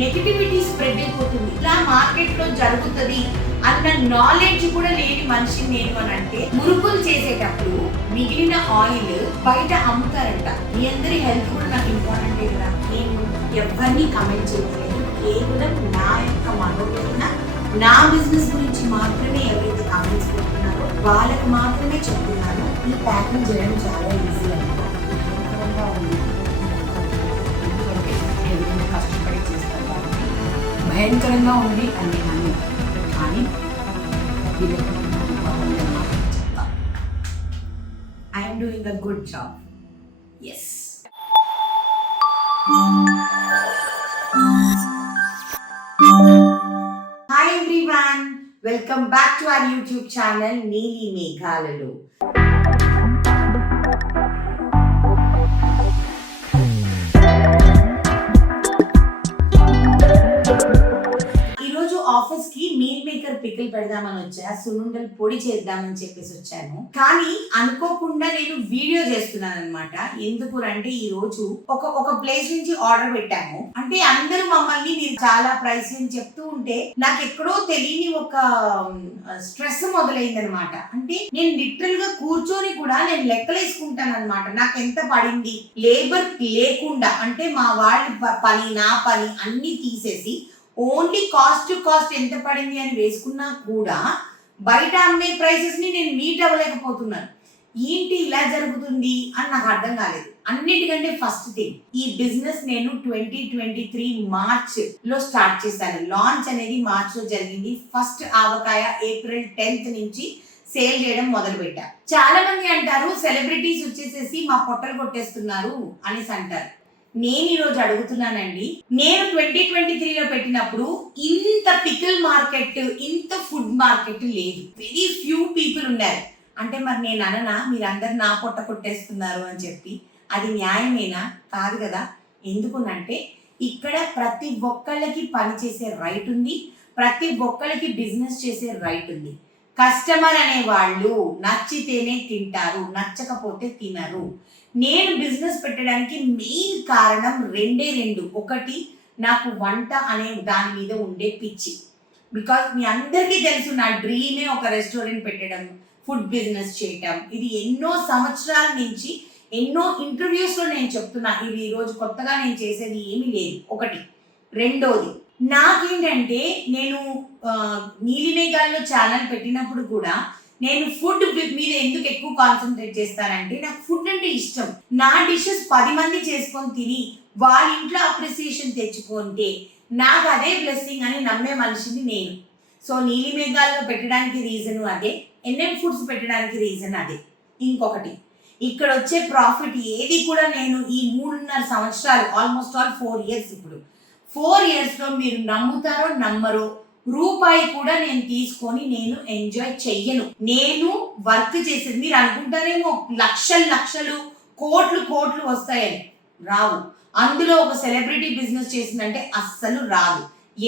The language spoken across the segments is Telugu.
నెగటివిటీ స్ప్రెడ్ అయిపోతుంది. ఇలా మార్కెట్ లో జరుగుతుంది అన్న నాలెడ్జ్ కూడా లేని మనిషి నేను అని అంటే, మురుకులు చేసేటప్పుడు మిగిలిన ఆయిల్ బయట అమ్ముతారంట. మీ అందరి హెల్త్ కూడా నాకు ఇంపార్టెంట్ కదా. నేను ఎవరిని కమెంట్ చేయట్లేదు, కేవలం నా యొక్క మనోవేదన, నా బిజినెస్ గురించి మాత్రమే ఎవరైతే కామెంట్స్ పెడుతున్నారో వాళ్ళకి మాత్రమే చెప్తున్నాను. ఈ ప్యాకింగ్ చేయడం చాలా ఈజీ అండి, కష్టపడి చేస్తారు కాబట్టి భయంకరంగా ఉంది అన్ని అన్ని, కానీ I'm doing a good job. Yes. Hi everyone, welcome back to our YouTube channel నీలి మేఘాలలో. ఆఫీస్ కి మీల్ మేకర్ పికిల్ పెడదామని వచ్చా, సున్నుండలు పొడి చేద్దామని చెప్పేసి వచ్చాను. కానీ అనుకోకుండా నేను వీడియో చేస్తున్నాను అనమాట. ఎందుకు అంటే ఈ రోజు ఒక ప్లేస్ నుంచి ఆర్డర్ పెట్టాము. అంటే అందరూ మమ్మల్ని మీరు చాలా ప్రైస్ అని చెప్తూ ఉంటే నాకు ఎక్కడో తెలియని ఒక స్ట్రెస్ మొదలైంది అనమాట. అంటే నేను లిటరల్ గా కూర్చొని కూడా నేను లెక్కలేసుకుంటాను అనమాట, నాకు ఎంత పడింది. లేబర్ లేకుండా, అంటే మా వాళ్ళ పని నా పని అన్ని తీసేసి ఓన్లీ కాస్ట్ ఎంత పడింది అని వేసుకున్నా కూడా బయట అమ్మే ప్రైసెస్ ని నేను మీట్ అవ్వలేకపోతున్నాను. ఏంటి ఇలా జరుగుతుంది అని నాకు అర్థం కాలేదు. అన్నిటికంటే ఫస్ట్ థింగ్, ఈ బిజినెస్ నేను 2023 మార్చ్ లో స్టార్ట్ చేశాను. లాంచ్ అనేది మార్చ్ లో జరిగింది. ఫస్ట్ ఆవకాయ ఏప్రిల్ 10th నుంచి సేల్ చేయడం మొదలు పెట్టా. చాలా మంది అంటారు సెలబ్రిటీస్ వచ్చేసేసి మా పొట్టలు కొట్టేస్తున్నారు అనేసి అంటారు. నేను ఈరోజు అడుగుతున్నానండి, నేను 2023లో పెట్టినప్పుడు ఇంత పికిల్ మార్కెట్, ఇంత ఫుడ్ మార్కెట్ లేదు. వెరీ ఫ్యూ పీపుల్ ఉన్నారు. అంటే మరి నేను అననా మీరందరు నా పొట్ట కొట్టేస్తున్నారు అని చెప్పి? అది న్యాయమేనా? కాదు కదా. ఎందుకునంటే ఇక్కడ ప్రతి ఒక్కళ్ళకి పని చేసే రైట్ ఉంది, ప్రతి ఒక్కళ్ళకి బిజినెస్ చేసే రైట్ ఉంది. కస్టమర్ అనే వాళ్ళు నచ్చితేనే తింటారు, నచ్చకపోతే తినరు. నేను బిజినెస్ పెట్టడానికి మెయిన్ కారణం రెండే రెండు. ఒకటి, నాకు వంట అనే దాని మీద ఉండే పిచ్చి. బికాజ్ మీ అందరికీ తెలుసు నా డ్రీమే ఒక రెస్టారెంట్ పెట్టడం, ఫుడ్ బిజినెస్ చేయటం. ఇది ఎన్నో సంవత్సరాల నుంచి ఎన్నో ఇంటర్వ్యూస్లో నేను చెప్తున్నా. ఇది ఈరోజు కొత్తగా నేను చేసేది ఏమీ లేదు. ఒకటి. రెండోది, నాకేంటంటే నేను నీలి మేఘాల్లో ఛానల్ పెట్టినప్పుడు కూడా నేను ఫుడ్ మీద ఎందుకు ఎక్కువ కాన్సన్ట్రేట్ చేస్తానంటే, నాకు ఫుడ్ అంటే ఇష్టం. నా డిషెస్ 10 మంది చేసుకొని తిని వాళ్ళ ఇంట్లో అప్రిసియేషన్ తెచ్చుకుంటే నాకు అదే బ్లెస్సింగ్ అని నమ్మే మనిషిని నేను. సో నీలి మేఘాల్లో పెట్టడానికి రీజన్ అదే, ఎన్ఎం ఫుడ్స్ పెట్టడానికి రీజన్ అదే. ఇంకొకటి, ఇక్కడ వచ్చే ప్రాఫిట్ ఏది కూడా నేను ఈ 3.5 సంవత్సరాలు, ఆల్మోస్ట్ ఆల్ 4 years, ఇప్పుడు 4 yearsలో మీరు నమ్ముతారో నమ్మరో రూపాయి కూడా నేను తీసుకొని నేను ఎంజాయ్ చెయ్యను. నేను వర్క్ చేసేది, మీరు అనుకుంటారేమో లక్షలు కోట్లు వస్తాయని. రావు. అందులో ఒక సెలబ్రిటీ బిజినెస్ చేసిందంటే అస్సలు రాదు.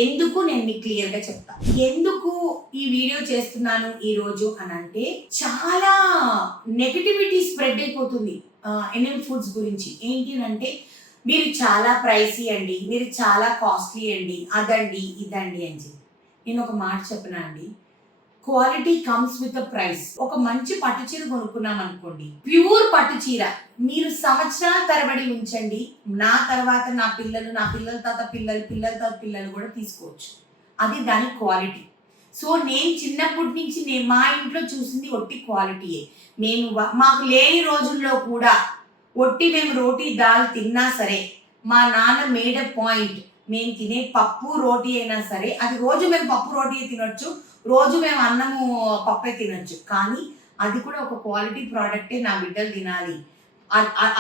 ఎందుకు నేను మీకు క్లియర్గా చెప్తా. ఎందుకు ఈ వీడియో చేస్తున్నాను ఈ రోజు అని అంటే, చాలా నెగటివిటీ స్ప్రెడ్ అయిపోతుంది ఎన్ఎం ఫుడ్స్ గురించి. ఏంటి అంటే, మీరు చాలా ప్రైసీ అండి, మీరు చాలా కాస్ట్లీ అండి, అదండి ఇదండి అని చెప్పి. నేను ఒక మాట చెప్పనా అండి, quality comes with a price. ఒక మంచి పట్టు చీర కొనుక్కున్నాం అనుకోండి, ప్యూర్ పట్టు చీర మీరు సంవత్సరాల తరబడి ఉంచండి, నా తర్వాత నా పిల్లల తర్వాత పిల్లలు కూడా తీసుకోవచ్చు. అది దాని క్వాలిటీ. సో నేను చిన్నప్పటి నుంచి మా ఇంట్లో చూసింది ఒట్టి క్వాలిటీయే. మాకు లేని రోజుల్లో కూడా ఒట్టి మేము రోటీ దాల్ తిన్నా సరే, మా నాన్న మేడ్ అ పాయింట్, మేము తినే పప్పు రోటీ అయినా సరే, అది రోజు మేము పప్పు రోటీ తినొచ్చు, రోజు మేము అన్నము పప్పే తినొచ్చు, కానీ అది కూడా ఒక క్వాలిటీ ప్రోడక్టే నా బిడ్డలు తినాలి.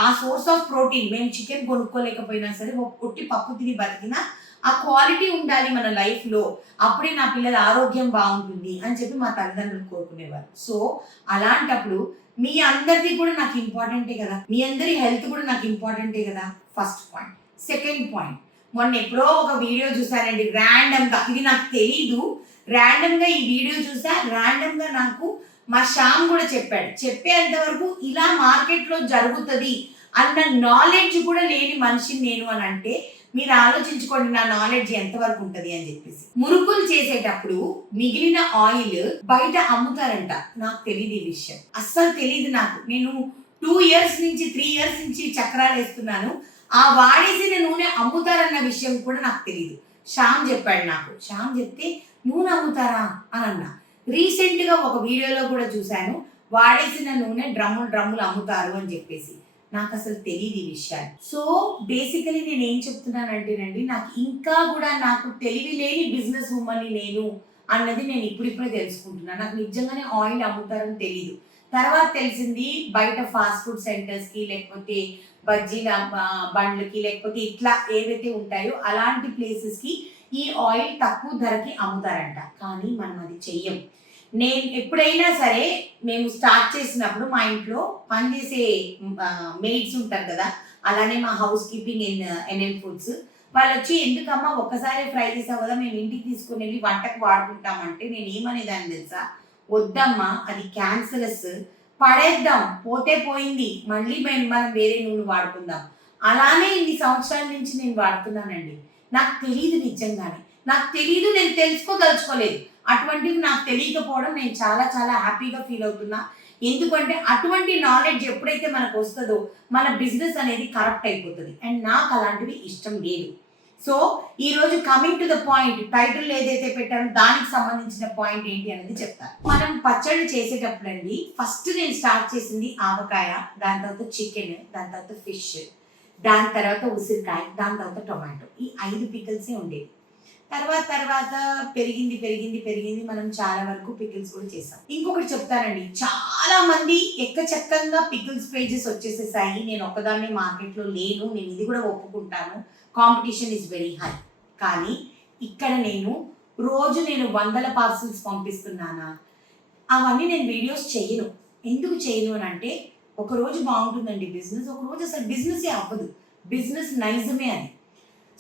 ఆ సోర్స్ ఆఫ్ ప్రోటీన్, మేము చికెన్ కొనుక్కోలేకపోయినా సరే ఒట్టి పప్పు తిని బతికినా ఆ క్వాలిటీ ఉండాలి మన లైఫ్లో, అప్పుడే నా పిల్లల ఆరోగ్యం బాగుంటుంది అని చెప్పి మా తల్లిదండ్రులు కోరుకునేవారు. సో అలాంటప్పుడు మీ అందరిది కూడా నాకు ఇంపార్టెంటే కదా, మీ అందరి హెల్త్ కూడా నాకు ఇంపార్టెంటే కదా. First point. సెకండ్ పాయింట్, మొన్న ఎప్పుడో ఒక వీడియో చూసానండి ర్యాండమ్గా, ఇది నాకు తెలీదు, ర్యాండమ్గా ఈ వీడియో చూసా. ర్యాండమ్గా నాకు మా శ్యామ్ కూడా చెప్పాడు. చెప్పేంత వరకు ఇలా మార్కెట్లో జరుగుతుంది అన్న నాలెడ్జ్ కూడా లేని మనిషిని నేను అని అంటే మీరు ఆలోచించుకోండి నా నాలెడ్జ్ ఎంతవరకు ఉంటది అని చెప్పేసి. మురుకులు చేసేటప్పుడు మిగిలిన ఆయిల్ బయట అమ్ముతారంట. నాకు తెలియదు ఈ విషయం, అస్సలు తెలియదు నాకు. నేను 2 years నుంచి 3 years నుంచి చక్రాలు వేస్తున్నాను. ఆ వాడేసిన నూనె అమ్ముతారన్న విషయం కూడా నాకు తెలియదు. శ్యామ్ చెప్పాడు నాకు. శ్యామ్ చెప్తే నూనె అమ్ముతారా అని అన్నా. రీసెంట్ గా ఒక వీడియోలో కూడా చూశాను, వాడేసిన నూనె డ్రమ్ములు అమ్ముతారు అని చెప్పేసి. నాకు అసలు తెలియదు ఈ విషయాలు. సో బేసికలీ నేను ఏం చెప్తున్నానంటేనండి, నాకు ఇంకా కూడా నాకు తెలివి లేని బిజినెస్ ఉమ్మని నేను అన్నది నేను ఇప్పుడిప్పుడే తెలుసుకుంటున్నాను. నాకు నిజంగానే ఆయిల్ అమ్ముతారని తెలియదు. తర్వాత తెలిసింది బయట ఫాస్ట్ ఫుడ్ సెంటర్స్కి లేకపోతే బజ్జీల బండ్లకి లేకపోతే ఇట్లా ఏవైతే ఉంటాయో అలాంటి ప్లేసెస్కి ఈ ఆయిల్ తక్కువ ధరకి అమ్ముతారంట. కానీ మనం అది చెయ్యం. నేను ఎప్పుడైనా సరే మేము స్టార్ట్ చేసినప్పుడు మా ఇంట్లో పనిచేసే మెయిడ్స్ ఉంటారు కదా, అలానే మా హౌస్ కీపింగ్ ఎన్ఎల్ ఫుడ్స్ వాళ్ళు వచ్చి ఎందుకమ్మా ఒక్కసారి ఫ్రై చేసావు కదా మేము ఇంటికి తీసుకుని వెళ్ళి వంటకు వాడుకుంటామంటే నేను ఏమనేదాన్ని తెలుసా, వద్దమ్మా అది క్యాన్సరస్, పడేద్దాం, పోతే పోయింది, మళ్ళీ మనం వేరే నూనె వాడుకుందాం. అలానే ఇన్ని సంవత్సరాల నుంచి నేను వాడుతున్నానండి. నాకు తెలియదు, నిజంగానే నాకు తెలియదు, నేను తెలుసుకోదలుచుకోలేదు. అటువంటివి నాకు తెలియకపోవడం నేను చాలా చాలా హ్యాపీగా ఫీల్ అవుతున్నా. ఎందుకంటే అటువంటి నాలెడ్జ్ ఎప్పుడైతే మనకు వస్తుందో మన బిజినెస్ అనేది కరెక్ట్ అయిపోతుంది. అండ్ నాకు అలాంటివి ఇష్టం లేదు. సో ఈరోజు coming to the point, title ఏదైతే పెట్టానో దానికి సంబంధించిన పాయింట్ ఏంటి అనేది చెప్తాను. మనం పచ్చడి చేసేటప్పుడు అండి ఫస్ట్ నేను స్టార్ట్ చేసింది ఆవకాయ, దాని తర్వాత చికెన్, దాని తర్వాత ఫిష్, దాని తర్వాత ఉసిరికాయ, దాని తర్వాత టొమాటో, ఈ 5 పికిల్సే ఉండేవి. తర్వాత పెరిగింది మనం చాలా వరకు పికిల్స్ కూడా చేసాం. ఇంకొకటి చెప్తానండి, చాలా మంది ఎక్కచక్కంగా పికిల్స్ పేజెస్ వచ్చేసేసాయి. నేను ఒక్కదాన్ని మార్కెట్లో లేను, నేను ఇది కూడా ఒప్పుకుంటాను. Competition is very high. కానీ ఇక్కడ నేను రోజు 100 పార్సల్స్ పంపిస్తున్నానా, అవన్నీ నేను వీడియోస్ చేయను. ఎందుకు చేయను అని అంటే, ఒకరోజు బాగుంటుందండి బిజినెస్, ఒకరోజు అసలు బిజినెసే అవ్వదు. బిజినెస్ నైజమే అని.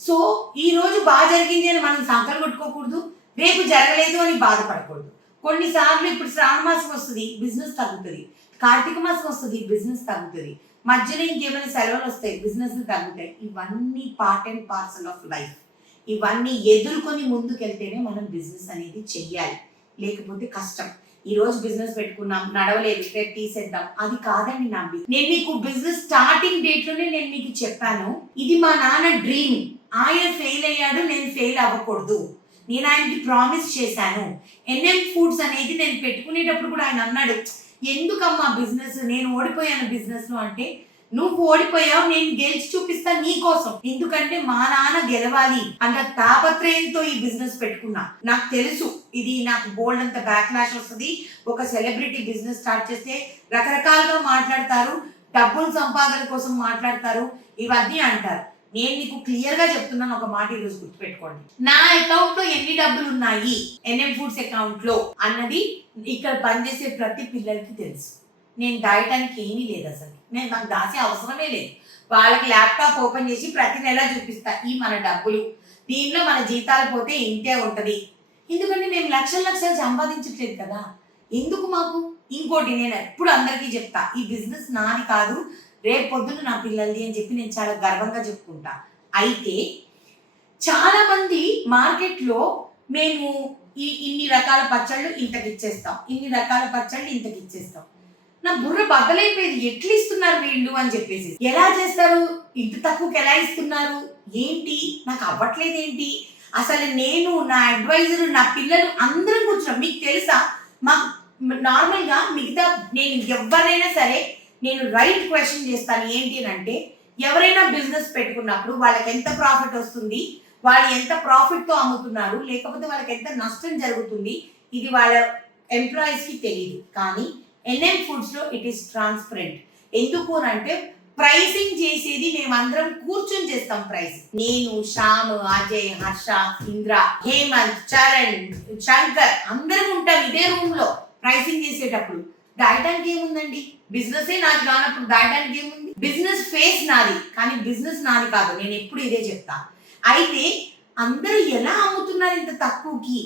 సో ఈ రోజు బాగా జరిగింది అని మనం సంకలు కొట్టుకోకూడదు, రేపు జరగలేదు అని బాధపడకూడదు. కొన్నిసార్లు ఇప్పుడు శ్రావణ మాసం వస్తుంది, బిజినెస్ తగ్గుతుంది. కార్తీక మాసం వస్తుంది, బిజినెస్ తగ్గుతుంది. మధ్యలో ఇంకేమైనా సెలవులు వస్తాయి, బిజినెస్ తగ్గుతాయి. ఇవన్నీ part and parcel of life. ఇవన్నీ ఎదుర్కొని ముందుకెళ్తేనే మనం బిజినెస్ అనేది చెయ్యాలి, లేకపోతే కష్టం. ఈ రోజు బిజినెస్ పెట్టుకున్నాం, నడవలేదు, రేపు తీసేద్దాం, అది కాదండి నా బిజినెస్. నేను మీకు బిజినెస్ స్టార్టింగ్ డేట్ లోనే నేను మీకు చెప్పాను, ఇది మా నాన్న డ్రీమ్. ఆయన ఫెయిల్ అయ్యాడు, నేను ఫెయిల్ అవ్వకూడదు. నేను ఆయనకి ప్రామిస్ చేశాను. ఎన్ఎం ఫుడ్స్ అనేది నేను పెట్టుకునేటప్పుడు కూడా ఆయన అన్నాడు, ఎందుకమ్మా బిజినెస్, నేను ఓడిపోయాను బిజినెస్ లో అంటే, నువ్వు ఓడిపోయావు, నేను గెలిచి చూపిస్తా నీ కోసం. ఎందుకంటే మా నాన్న గెలవాలి అన్న తాపత్రయంతో ఈ బిజినెస్ పెట్టుకున్నా. నాకు తెలుసు ఇది నాకు బోల్డ్ అంత బ్యాక్లాష్ వస్తుంది. ఒక సెలబ్రిటీ బిజినెస్ స్టార్ట్ చేస్తే రకరకాలుగా మాట్లాడతారు, డబ్బులు సంపాదన కోసం మాట్లాడతారు, ఇవన్నీ అంటారు. నేను నీకు క్లియర్ గా చెప్తున్నాను, ఒక మాట ఈరోజు గుర్తుపెట్టుకోండి. నా అకౌంట్ లో ఎన్ని డబ్బులు ఉన్నాయి ఎన్ఎం ఫుడ్స్ అకౌంట్ లో అన్నది ఇక్కడ పనిచేసే ప్రతి పిల్లలకి తెలుసు. నేను దాయటానికి ఏమీ లేదు, అసలు నాకు దాసే అవసరమే లేదు. వాళ్ళకి ల్యాప్టాప్ ఓపెన్ చేసి ప్రతి నెల చూపిస్తా, ఈ మన డబ్బులు, దీనిలో మన జీతాలు పోతే ఇంతే ఉంటది. ఎందుకంటే మేము లక్షలు సంపాదించట్లేదు కదా, ఎందుకు మాకు. ఇంకోటి నేను ఎప్పుడు అందరికీ చెప్తా, ఈ బిజినెస్ నాది కాదు, రేపు పొద్దున నా పిల్లలది అని చెప్పి నేను చాలా గర్వంగా చెప్పుకుంటా. అయితే చాలా మంది మార్కెట్లో మేము ఇన్ని రకాల పచ్చళ్ళు ఇంతకి ఇచ్చేస్తాం, ఇన్ని రకాల పచ్చళ్ళు ఇంతకి ఇచ్చేస్తాం. నా బుర్ర బద్దలైపోయింది, ఎట్లా ఇస్తున్నారు వీళ్ళు అని చెప్పేసి. ఎలా చేస్తారు, ఇంత తక్కువకి ఎలా ఇస్తున్నారు, ఏంటి నాకు అవ్వట్లేదు ఏంటి. అసలు నేను, నా అడ్వైజర్, నా పిల్లలు అందరం కూర్చున్నాం. మీకు తెలుసా, మా నార్మల్గా మిగతా నేను ఎవరైనా సరే నేను రైట్ క్వశ్చన్ చేస్తాను. ఏంటి అని అంటే, ఎవరైనా బిజినెస్ పెట్టుకున్నప్పుడు వాళ్ళకి ఎంత ప్రాఫిట్ వస్తుంది, వాళ్ళు ఎంత ప్రాఫిట్తో అమ్ముతున్నారు, లేకపోతే వాళ్ళకి ఎంత నష్టం జరుగుతుంది, ఇది వాళ్ళ ఎంప్లాయీస్కి తెలియదు. కానీ ఎన్ఎం ఫుడ్స్లో ఇట్ ఈస్ ట్రాన్స్పరెంట్. ఎందుకు అంటే ప్రైసింగ్ చేసేది మేమందరం కూర్చొని చేస్తాం. ప్రైస్ నేను, శ్యామ్, అజయ్, హర్ష, ఇంద్ర, హేమంత్, చరణ్, శంకర్ అందరం ఉంటాం ఇదే రూమ్ లో ప్రైసింగ్ చేసేటప్పుడు. దాయడానికి ఏముందండి, బిజినెస్ నాది కానప్పుడు దాయడానికి ఏముంది. బిజినెస్ ఫేస్ నాది, కానీ బిజినెస్ నాది కాదు. నేను ఎప్పుడు ఇదే చెప్తా. అయితే అందరూ ఎలా అమ్ముతున్నారు ఇంత తక్కువకి,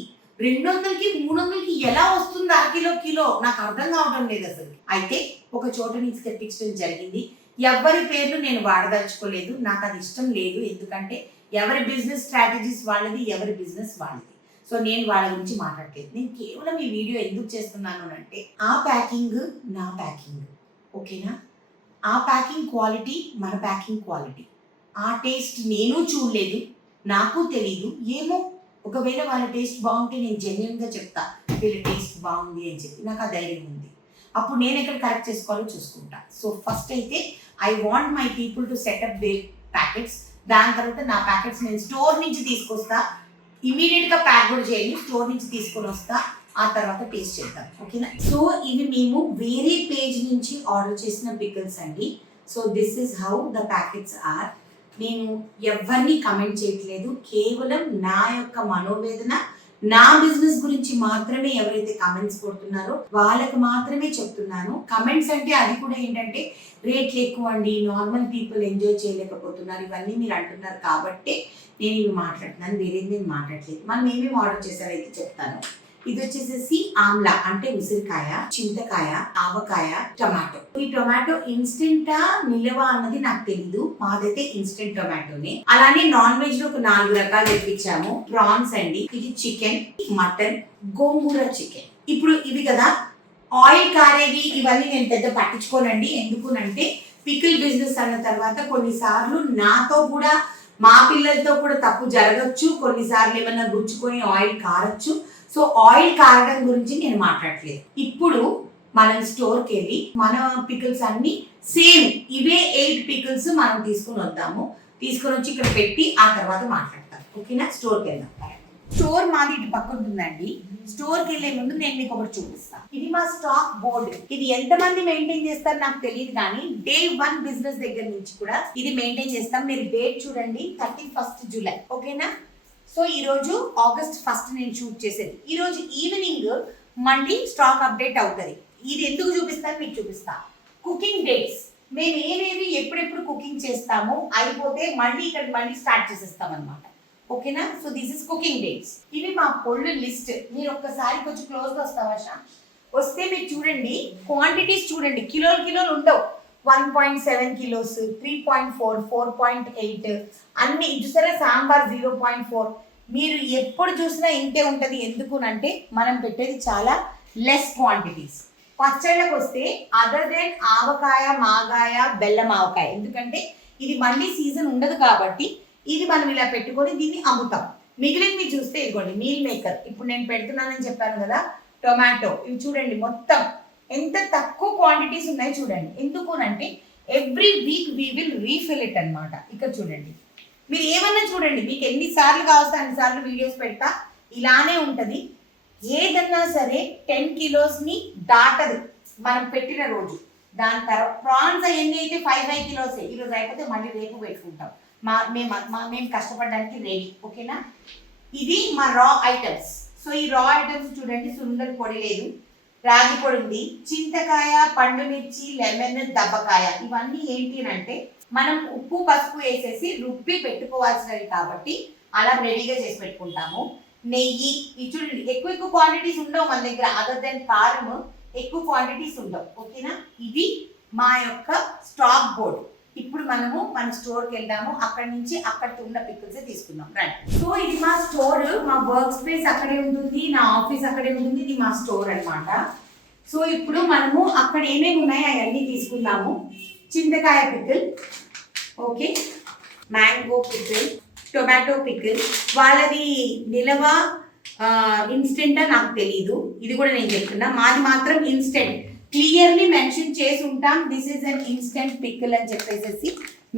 200కి 300కి ఎలా వస్తుంది అరకిలో కిలో, నాకు అర్థం కావడం లేదు అసలు. అయితే ఒక చోట నుంచి తెప్పించడం జరిగింది. ఎవరి పేర్లు నేను వాడదలుచుకోలేదు, నాకు అది ఇష్టం లేదు. ఎందుకంటే ఎవరి బిజినెస్ స్ట్రాటజీస్ వాళ్ళది, ఎవరి బిజినెస్ వాళ్ళది. సో నేను వాళ్ళ గురించి మాట్లాడలేదు. నేను కేవలం ఈ వీడియో ఎందుకు చేస్తున్నాను అంటే ఆ ప్యాకింగ్ నా ప్యాకింగ్, ఓకేనా? ఆ ప్యాకింగ్ క్వాలిటీ మన ప్యాకింగ్ క్వాలిటీ, ఆ టేస్ట్ నేను చూడలేదు, నాకు తెలీదు. ఏమో ఒకవేళ వాళ్ళ టేస్ట్ బాగుంటే నేను జెన్యున్గా చెప్తా వీళ్ళ టేస్ట్ బాగుంది అని చెప్పి, నాకు ఆ ధైర్యం ఉంది. అప్పుడు నేను ఎక్కడ కరెక్ట్ చేసుకోవాలో చూసుకుంటా. సో ఫస్ట్ అయితే I want my people to set up their packets. దాని తర్వాత నా ప్యాకెట్స్ నేను స్టోర్ నుంచి తీసుకొస్తా, ఇమీడియట్గా ప్యాక్ కూడా చేయండి, స్టోర్ నుంచి తీసుకొని వస్తా, ఆ తర్వాత టేస్ట్ చేద్దాం, ఓకేనా? సో ఇవి మేము వేరే పేజ్ నుంచి ఆర్డర్ చేసిన పికిల్స్ అండి. So this is how the packets are. నేను ఎవరిని కమెంట్ చేయట్లేదు, కేవలం నా యొక్క మనోవేదన, నా బిజినెస్ గురించి మాత్రమే ఎవరైతే కమెంట్స్ కొడుతున్నారో వాళ్ళకి మాత్రమే చెప్తున్నాను. కమెంట్స్ అంటే అది కూడా ఏంటంటే రేట్లు ఎక్కువ అండి, నార్మల్ పీపుల్ ఎంజాయ్ చేయలేకపోతున్నారు, ఇవన్నీ మీరు అంటున్నారు కాబట్టి నేను ఇవి మాట్లాడుతున్నాను, వేరేది నేను మాట్లాడలేదు. మనం ఏమేమి ఆర్డర్ చేశారైతే చెప్తాను. ఇది వచ్చేసేసి ఆమ్లా అంటే ఉసిరికాయ, చింతకాయ, ఆవకాయ, టొమాటో. ఈ టొమాటో ఇన్స్టెంటా నిలవ అన్నది నాకు తెలీదు, మాదైతే ఇన్స్టెంట్ టొమాటోనే. అలానే నాన్ వెజ్ లో ఒక 4 రకాలు తెప్పించాము. ప్రాన్స్ అండి, ఇది చికెన్, మటన్, గోంగూర చికెన్. ఇప్పుడు ఇవి కదా ఆయిల్ కారేవి, ఇవన్నీ నేను పెద్ద పట్టించుకోనండి. ఎందుకునంటే పికిల్ బిజినెస్ అన్న తర్వాత కొన్నిసార్లు నాతో కూడా మా పిల్లలతో కూడా తప్పు జరగచ్చు, కొన్నిసార్లు ఏమన్నా గుచ్చుకొని ఆయిల్ కారచ్చు. సో ఆయిల్ కారడం గురించి నేను మాట్లాడలేదు. ఇప్పుడు మనం స్టోర్కి వెళ్ళి మన పికిల్స్ అన్ని సేమ్ ఇవే 8 పికిల్స్ మనం తీసుకొని వద్దాము, తీసుకొని వచ్చి ఇక్కడ పెట్టి ఆ తర్వాత మాట్లాడతాం, ఓకేనా? స్టోర్కి వెళ్దాం. స్టోర్ మాది ఇటు పక్క ఉంటుందండి. స్టోర్కి వెళ్ళే ముందు నేను మీకు ఒకటి చూపిస్తాను. ఇది మా స్టాక్ బోర్డ్. ఇది ఎంతమంది మెయింటైన్ చేస్తారు నాకు తెలియదు, కానీ Day 1 బిజినెస్ దగ్గర నుంచి కూడా ఇది మెయింటైన్ చేస్తాం. మీరు డేట్ చూడండి, 31st జూలై, ఓకేనా? సో ఈరోజు August 1st నేను షూట్ చేసేది. ఈరోజు ఈవినింగ్ మళ్ళీ స్టాక్ అప్డేట్ అవుతుంది. ఇది ఎందుకు చూపిస్తాను మీకు చూపిస్తా. కుకింగ్ డేట్స్, మేము ఏవేవి ఎప్పుడెప్పుడు కుకింగ్ చేస్తామో అయిపోతే మళ్ళీ ఇక్కడ మళ్ళీ స్టార్ట్ చేసేస్తాం అనమాట, ఓకేనా? So this is cooking dates. ఇవి మా పొళ్ళు లిస్ట్. మీరు ఒక్కసారి కొంచెం క్లోజ్గా వస్తావా షా? వస్తే మీరు చూడండి, క్వాంటిటీస్ చూడండి, కిలోలు ఉండవు. 1.7 కిలోస్, 3.4, 4.8 అన్ని చూసారా. సాంబార్ 0.4. మీరు ఎప్పుడు చూసినా ఇంతే ఉంటుంది. ఎందుకునంటే మనం పెట్టేది చాలా లెస్ క్వాంటిటీస్. పచ్చళ్ళకు వస్తే అదర్ దెన్ ఆవకాయ, మాగాయ, బెల్లం ఆవకాయ, ఎందుకంటే ఇది మళ్ళీ సీజన్ ఉండదు కాబట్టి ఇది మనం ఇలా పెట్టుకొని దీన్ని అమ్ముతాం. మిగిలినవి చూస్తే ఇదిగోండి మీల్ మేకర్, ఇప్పుడు నేను పెడుతున్నానని చెప్పాను కదా, టొమాటో, ఇవి చూడండి మొత్తం ఎంత తక్కువ క్వాంటిటీస్ ఉన్నాయి చూడండి. ఎందుకునంటే every week we will refill it అనమాట. ఇక్కడ చూడండి, మీరు ఏమన్నా చూడండి, మీకు ఎన్నిసార్లు కావస్తే అన్నిసార్లు వీడియోస్ పెడతా, ఇలానే ఉంటుంది. ఏదన్నా సరే 10 కిలోస్ని దాటదు మనం పెట్టిన రోజు. దాని తర్వాత ప్రాన్స్ అవన్నీ అయితే 5 కిలోసే. ఈరోజు అయిపోతే మళ్ళీ రేపు పెట్టుకుంటాం. మేము కష్టపడడానికి రెడీ, ఓకేనా? ఇది మా రా ఐటమ్స్. సో ఈ రా ఐటమ్స్ చూడండి, సుందర పొడి లేదు, రాగి పొడి ఉంది, చింతకాయ, పండు మిర్చి, లెమన్, దబ్బకాయ. ఇవన్నీ ఏంటి అంటే మనం ఉప్పు పసుపు వేసేసి రుబ్బి పెట్టుకోవాల్సినవి కాబట్టి అలా రెడీగా చేసి పెట్టుకుంటాము. నెయ్యి, ఇది చూడండి, ఎక్కువ క్వాంటిటీస్ ఉండవు మన దగ్గర, అదర్ దెన్ కారం ఎక్కువ క్వాంటిటీస్ ఉండవు, ఓకేనా? ఇది మా యొక్క స్టాక్ బోర్డ్. ఇప్పుడు మనము మన స్టోర్కి వెళ్దాము, అక్కడి నుంచి అక్కడ ఉన్న పికిల్స్ తీసుకుందాం, రైట్? సో ఇది మా స్టోర్, మా వర్క్ స్పేస్ అక్కడే ఉంటుంది, నా ఆఫీస్ అక్కడే ఉంటుంది, ఇది మా స్టోర్ అనమాట. సో ఇప్పుడు మనము అక్కడ ఏమేమి ఉన్నాయో అవన్నీ తీసుకుందాము. చింతకాయ pickle, okay, mango pickle, tomato pickle. వాళ్ళది నిలవ ఇన్స్టెంటా నాకు తెలీదు, ఇది కూడా నేను చెప్తున్నా. మాది మాత్రం ఇన్స్టెంట్, క్లియర్లీ మెన్షన్ చేసి ఉంటాం, this is an instant pickle అని చెప్పేసి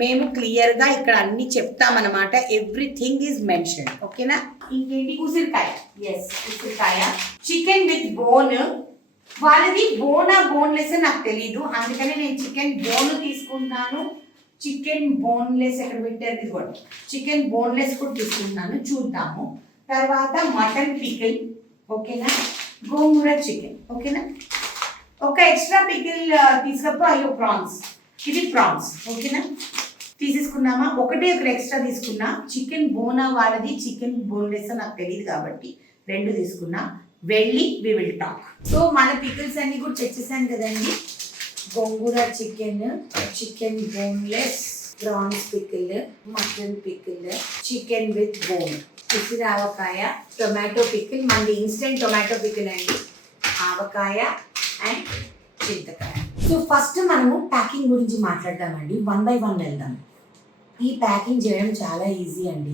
మేము క్లియర్గా ఇక్కడ అన్ని చెప్తామన్నమాట. ఎవ్రీథింగ్ ఈజ్ మెన్షన్, ఓకేనా? ఇంకేంటి, ఉసిరికాయ, ఎస్ ఉసిరికాయ. చికెన్ విత్ బోన్, వాళ్ళది బోన్లెస్ నాకు తెలీదు, అందుకని నేను చికెన్ బోన్ తీసుకుంటాను. చికెన్ బోన్లెస్ ఎక్కడ పెట్టారు, ఇది కూడా చికెన్ బోన్లెస్ కూడా తీసుకుంటున్నాను, చూద్దాము. తర్వాత మటన్ పికిల్, ఓకేనా? గోంగూర చికెన్, ఓకేనా? ఒక ఎక్స్ట్రా పికిల్ తీసుకపో. అయ్యో ప్రాన్స్, ఇది ప్రాన్స్, ఓకేనా? తీసేసుకున్నామా? ఒకటి ఎక్స్ట్రా తీసుకున్నా. చికెన్ బోనా వాళ్ళది, చికెన్ బోన్లెస్ నాకు తెలియదు కాబట్టి 2 తీసుకున్నా. వెళ్ళి వి విల్ టాక్. సో మన పికిల్స్ అన్ని కూడా చెక్ చేశాను కదండి. Gongura chicken, chicken boneless, prawns pickle, mutton pickle, chicken with bone, ఉసిరి ఆవకాయ, టొమాటో పికిల్, మనది ఇన్స్టెంట్ టొమాటో పికిల్ అండి, ఆవకాయ అండ్ చింతకాయ. సో ఫస్ట్ మనము ప్యాకింగ్ గురించి మాట్లాడదామండి. 1 by 1 వెళ్దాం. ఈ ప్యాకింగ్ చేయడం చాలా ఈజీ అండి,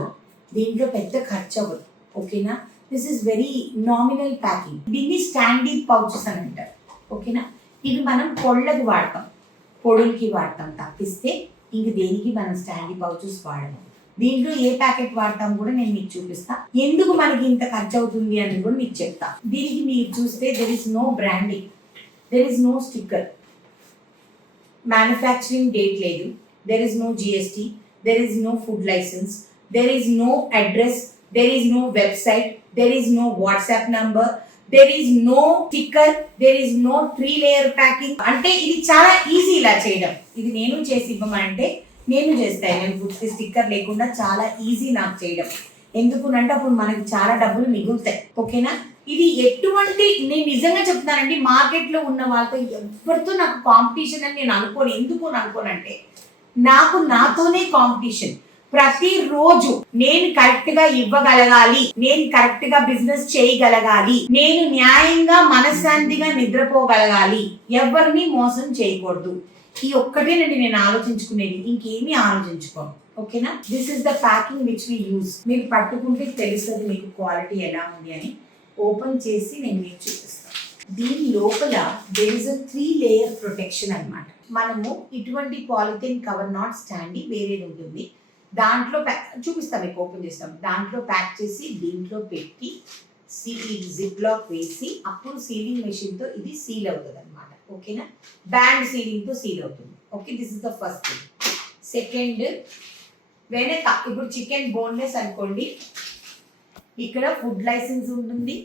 దీంట్లో పెద్ద ఖర్చు అవ్వదు. ఓకేనా, this is very nominal packing. దీన్ని స్టాండీ పౌచెస్ అని అంటారు. ఓకేనా, ఇవి మనం పొళ్ళకి వాడతాం, పొడులకి వాడతాం తప్పిస్తే ఇంక దేనికి మనం స్టాండీ పౌచెస్ వాడము. దీంట్లో ఏ ప్యాకెట్ వాడతాం కూడా నేను మీకు చూపిస్తా, ఎందుకు మనకి ఇంత ఖర్చు అవుతుంది అని కూడా మీకు చెప్తా. దీనికి మీరు చూస్తే there is no branding, there is no sticker, manufacturing date లేదు, there is no GST, there is no food licence, there is no address, there is no website, there is no WhatsApp number, there is no sticker, there is no 3-layer packing. అంటే ఇది చాలా ఈజీ ఇలా చేయడం. ఇది నేను చేసి ఇవ్వమంటే నేను చేస్తాను. నేను ఫుడ్ స్టిక్కర్ లేకుండా చాలా ఈజీ నాకు చేయడం. ఎందుకునంటే అప్పుడు మనకి చాలా డబ్బులు మిగులుతాయి. ఓకేనా, ఇది ఎటువంటి, నేను నిజంగా చెప్తున్నానండి, మార్కెట్లో ఉన్న వాళ్ళతో ఎవరితో నాకు కాంపిటీషన్ అని నేను అనుకోను. ఎందుకు అనుకోనంటే నాకు నాతోనే కాంపిటీషన్. ప్రతిరోజు నేను కరెక్ట్ గా ఇవ్వగలగాలి, నేను కరెక్ట్ గా బిజినెస్ చేయగలగాలి, నేను న్యాయంగా మనశ్శాంతిగా నిద్రపోగలగాలి, ఎవరిని మోసం చేయకూడదు. ఈ ఒక్కటేనండి నేను ఆలోచించుకునేది, ఇంకేమీ ఆలోచించుకోను. ఓకేనా, this is the packing which we use. మీరు పట్టుకుంటే తెలుస్తుంది మీకు క్వాలిటీ ఎలా ఉంది అని. ఓపెన్ చేసి నేను మీకు చూపిస్తాను. దీని లోపల there is a 3-layer protection అన్నమాట. మనము ఇటువంటి పాలిథిన్ కవర్, నాట్ స్టాండీ, వేరేది ఉంటుంది, దాంట్లో చూపిస్తాం మీకు, ఓపెన్ చేస్తాం, దాంట్లో ప్యాక్ చేసి దీంట్లో పెట్టి జిప్ లాక్ వేసి అప్పుడు సీలింగ్ మెషిన్తో ఇది సీల్ అవుతుంది అనమాట. ఓకేనా, బ్యాండ్ సీలింగ్తో సీల్ అవుతుంది. Okay, this is the first thing. Second, వెనక ఇప్పుడు చికెన్ బోన్లెస్ అనుకోండి, ఇక్కడ ఫుడ్ లైసెన్స్ ఉంటుంది,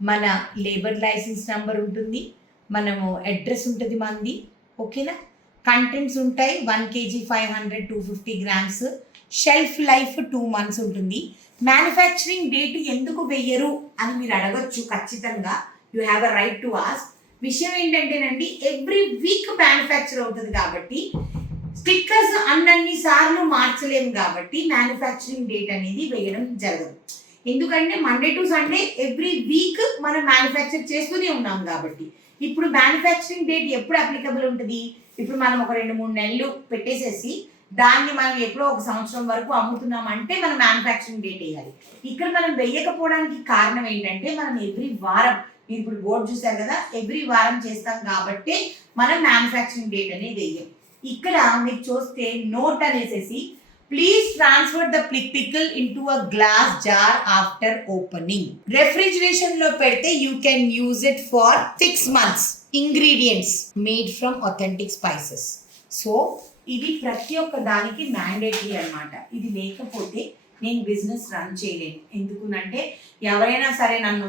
మన లేబర్ లైసెన్స్ నెంబర్ ఉంటుంది, మనము అడ్రస్ ఉంటుంది మనది. ఓకేనా, కంటెంట్స్ ఉంటాయి, 1 kg 500 250 grams, shelf life 2 months ఉంటుంది. మ్యానుఫ్యాక్చరింగ్ డేట్ ఎందుకు వెయ్యరు అని మీరు అడగచ్చు. ఖచ్చితంగా you have a right to ask. విషయం ఏంటంటేనండి, ఎవ్రీ వీక్ మ్యానుఫ్యాక్చర్ అవుతుంది కాబట్టి స్టిక్కర్స్ అన్ని సార్లు మార్చలేము కాబట్టి మ్యానుఫ్యాక్చరింగ్ డేట్ అనేది వేయడం జరగదు. ఎందుకంటే Monday to Sunday every week మనం మ్యానుఫ్యాక్చర్ చేస్తూనే ఉన్నాం కాబట్టి. ఇప్పుడు మ్యానుఫ్యాక్చరింగ్ డేట్ ఎప్పుడు అప్లికబుల్ ఉంటుంది, ఇప్పుడు మనం ఒక 2-3 నెలలు పెట్టేసేసి దాన్ని మనం ఎప్పుడో 1 సంవత్సరం వరకు అమ్ముతున్నామంటే మనం మ్యానుఫ్యాక్చరింగ్ డేట్ వేయాలి. ఇక్కడ మనం వేయకపోవడానికి కారణం ఏంటంటే మనం ఎవ్రీ వారం, మీరు ఇప్పుడు బోర్డు చూసారు కదా, ఎవ్రీ వారం చేస్తాం కాబట్టి మనం మ్యానుఫ్యాక్చరింగ్ డేట్ అనేది వేయం. ఇక్కడ మీరు చూస్తే నోట్ అనేసి please transfer the pickle into a glass jar after opening. Refrigeration లో పెడితే you can use it for 6 months. Ingredients made from authentic spices. So ఇది ప్రతి ఒక్క దానికి మ్యాండేటరీ అనమాట. ఇది లేకపోతే నేను బిజినెస్ రన్ చేయలేను. ఎందుకునంటే ఎవరైనా సరే నన్ను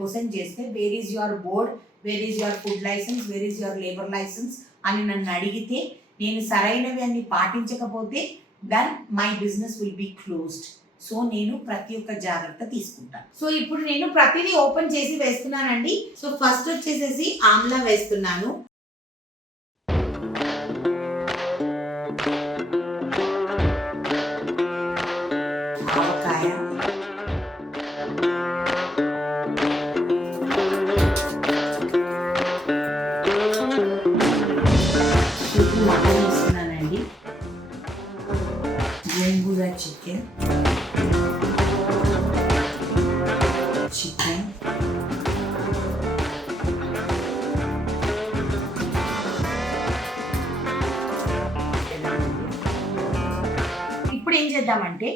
క్వశ్చన్ చేస్తే where is your board, where is your food licence, where is your labour licence అని నన్ను అడిగితే నేను సరైనవి అన్ని పాటించకపోతే then my business will be closed. So నేను ప్రతి ఒక్క జాగ్రత్త తీసుకుంటాను. సో ఇప్పుడు నేను ప్రతిదీ ఓపెన్ చేసి వేస్తున్నానండి. సో ఫస్ట్ వచ్చేసేసి ఆమ్లా వేస్తున్నాను. ఆవకాయ, మటన్ వేస్తున్నానండి, గోంగూర చికెన్, ఇప్పుడు ఏం చేద్దామంటే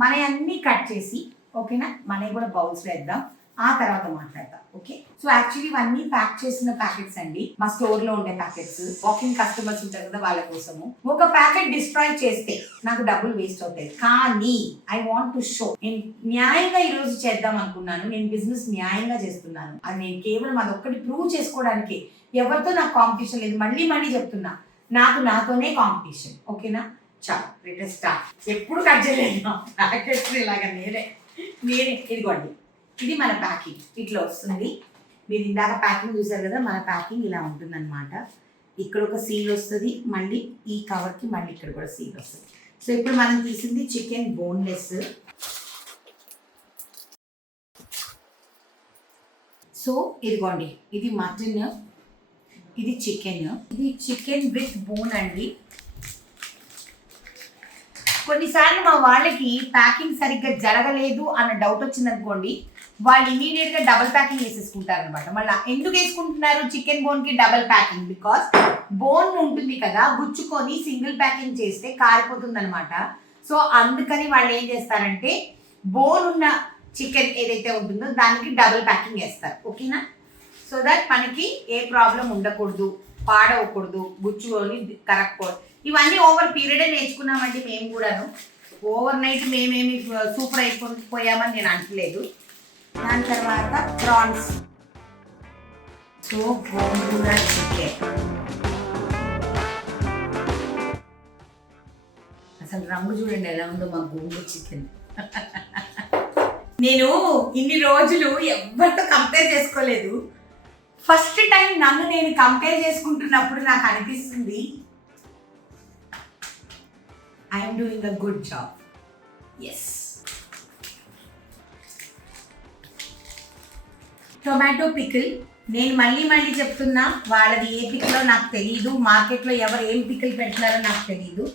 మన అన్ని కట్ చేసి, ఓకేనా, మనకి కూడా బౌల్స్ వేద్దాం, ఆ తర్వాత మాట్లాడతాం. ఓకే, సో యాక్చువల్లీ ఇవన్నీ ప్యాక్ చేసిన ప్యాకెట్స్ అండి, మా స్టోర్ లో ఉండే ప్యాకెట్స్. వాకింగ్ కస్టమర్స్ ఉంటారు కదా వాళ్ళ కోసము. ఒక ప్యాకెట్ డిస్ట్రాయ్ చేస్తే నాకు డబ్బులు వేస్ట్ అవుతాయి, కానీ ఐ వాంట్ టు షో నేను న్యాయంగా ఈ రోజు చేద్దాం అనుకున్నాను. నేను బిజినెస్ న్యాయంగా చేస్తున్నాను, అది నేను కేవలం అదొక్కటి ప్రూవ్ చేసుకోవడానికి. ఎవరితో నాకు కాంపిటీషన్ లేదు. మళ్ళీ చెప్తున్నా, నాకు నాతోనే కాంపిటీషన్. ఓకేనా, చాలా లెట్ స్టార్ట్. ఎప్పుడు కట్ చేయలేదు ప్యాకెట్స్ ఇలాగా నేనే ఇదిగోండి, ఇది మన ప్యాకింగ్ ఇట్లా వస్తుంది. మీరు ఇందాక ప్యాకింగ్ చూసారు కదా, మన ప్యాకింగ్ ఇలా ఉంటుందన్నమాట. ఇక్కడ ఒక సీల్ వస్తుంది, మళ్ళీ ఈ కవర్కి మళ్ళీ ఇక్కడ కూడా సీల్ వస్తుంది. సో ఇప్పుడు మనం తీసింది చికెన్ బోన్లెస్. సో ఇదిగోండి, ఇది మటన్, ఇది చికెన్. ఇది చికెన్ విత్ బోన్ అండి. కొన్నిసార్లు మా వాళ్ళకి ప్యాకింగ్ సరిగ్గా జరగలేదు అన్న డౌట్ వచ్చిందనుకోండి, వాళ్ళు ఇమీడియట్గా డబుల్ ప్యాకింగ్ వేసేసుకుంటారు అనమాట. మళ్ళీ ఎందుకు వేసుకుంటున్నారు చికెన్ బోన్కి డబుల్ ప్యాకింగ్? బికాస్ బోన్ ఉంటుంది కదా, గుచ్చుకొని సింగిల్ ప్యాకింగ్ చేస్తే కారిపోతుంది అనమాట. సో అందుకని వాళ్ళు ఏం చేస్తారంటే బోన్ ఉన్న చికెన్ ఏదైతే ఉంటుందో దానికి డబుల్ ప్యాకింగ్ వేస్తారు. ఓకేనా? సో దట్ మనకి ఏ ప్రాబ్లం ఉండకూడదు, పాడవకూడదు, గుచ్చుకొని కరగకూడదు. ఇవన్నీ ఓవర్ పీరియడే నేర్చుకున్నామండి మేము కూడాను. ఓవర్ నైట్ మేమేమి సూపర్ అయిపోయామని నేను అంటలేదు. దాని తర్వాత ప్రాన్స్. సో గోంగూర చికెన్. అసలు రంగు చూడండి ఎలా ఉందో మా గోంగూర చికెన్. నేను ఇన్ని రోజులు ఎవరితో కంపేర్ చేసుకోలేదు. ఫస్ట్ టైం నన్ను నేను కంపేర్ చేసుకుంటున్నప్పుడు నాకు అనిపిస్తుంది I'm doing a good job. Yes. Tomato pickle. నేను మళ్ళీ చెప్తున్నా, వాళ్ళది ఏ పికిలో నాకు తెలియదు, మార్కెట్లో ఎవరు ఏం పికిల్ పెడుతున్నారో నాకు తెలియదు.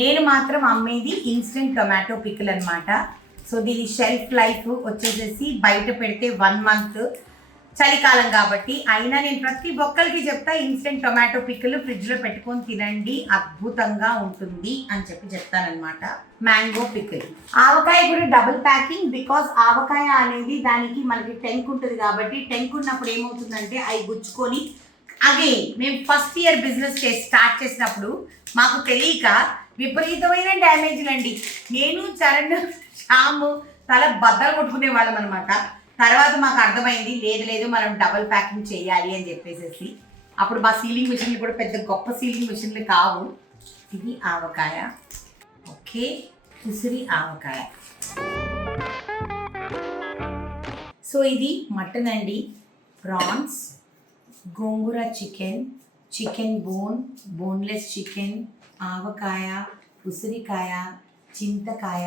నేను మాత్రం అమ్మేది ఇన్స్టెంట్ టొమాటో పికిల్ అనమాట. సో దీని షెల్ఫ్ లైఫ్ వచ్చేసేసి బయట పెడితే 1 month, చలికాలం కాబట్టి. అయినా నేను ప్రతి ఒక్కరికి చెప్తా ఇన్స్టెంట్ టొమాటో పికిల్ ఫ్రిడ్జ్లో పెట్టుకొని తినండి, అద్భుతంగా ఉంటుంది అని చెప్తానమాట. Mango pickle. ఆవకాయ కూడా డబుల్ ప్యాకింగ్, బికాస్ ఆవకాయ అనేది దానికి మనకి టెంక్ ఉంటుంది కాబట్టి, టెంక్ ఉన్నప్పుడు ఏమవుతుందంటే అవి గుచ్చుకొని అగైన్ మేము ఫస్ట్ ఇయర్ బిజినెస్ స్టార్ట్ చేసినప్పుడు మాకు తెలియక విపరీతమైన డ్యామేజ్లు అండి. నేను చరణ్ శ్యాము తల బద్దలు కొట్టుకునే వాళ్ళం అనమాట. తర్వాత మాకు అర్థమైంది లేదు మనం డబుల్ ప్యాకింగ్ చేయాలి అని చెప్పేసి. అప్పుడు మా సీలింగ్ మిషన్లు కూడా పెద్ద గొప్ప సీలింగ్ మిషన్లు కావు. ఇది ఆవకాయ. ఓకే, ఉసిరి ఆవకాయ. సో ఇది మటన్ అండి, prawns, gongura chicken, chicken bone, boneless chicken, avakaya, ఉసిరికాయ, చింతకాయ,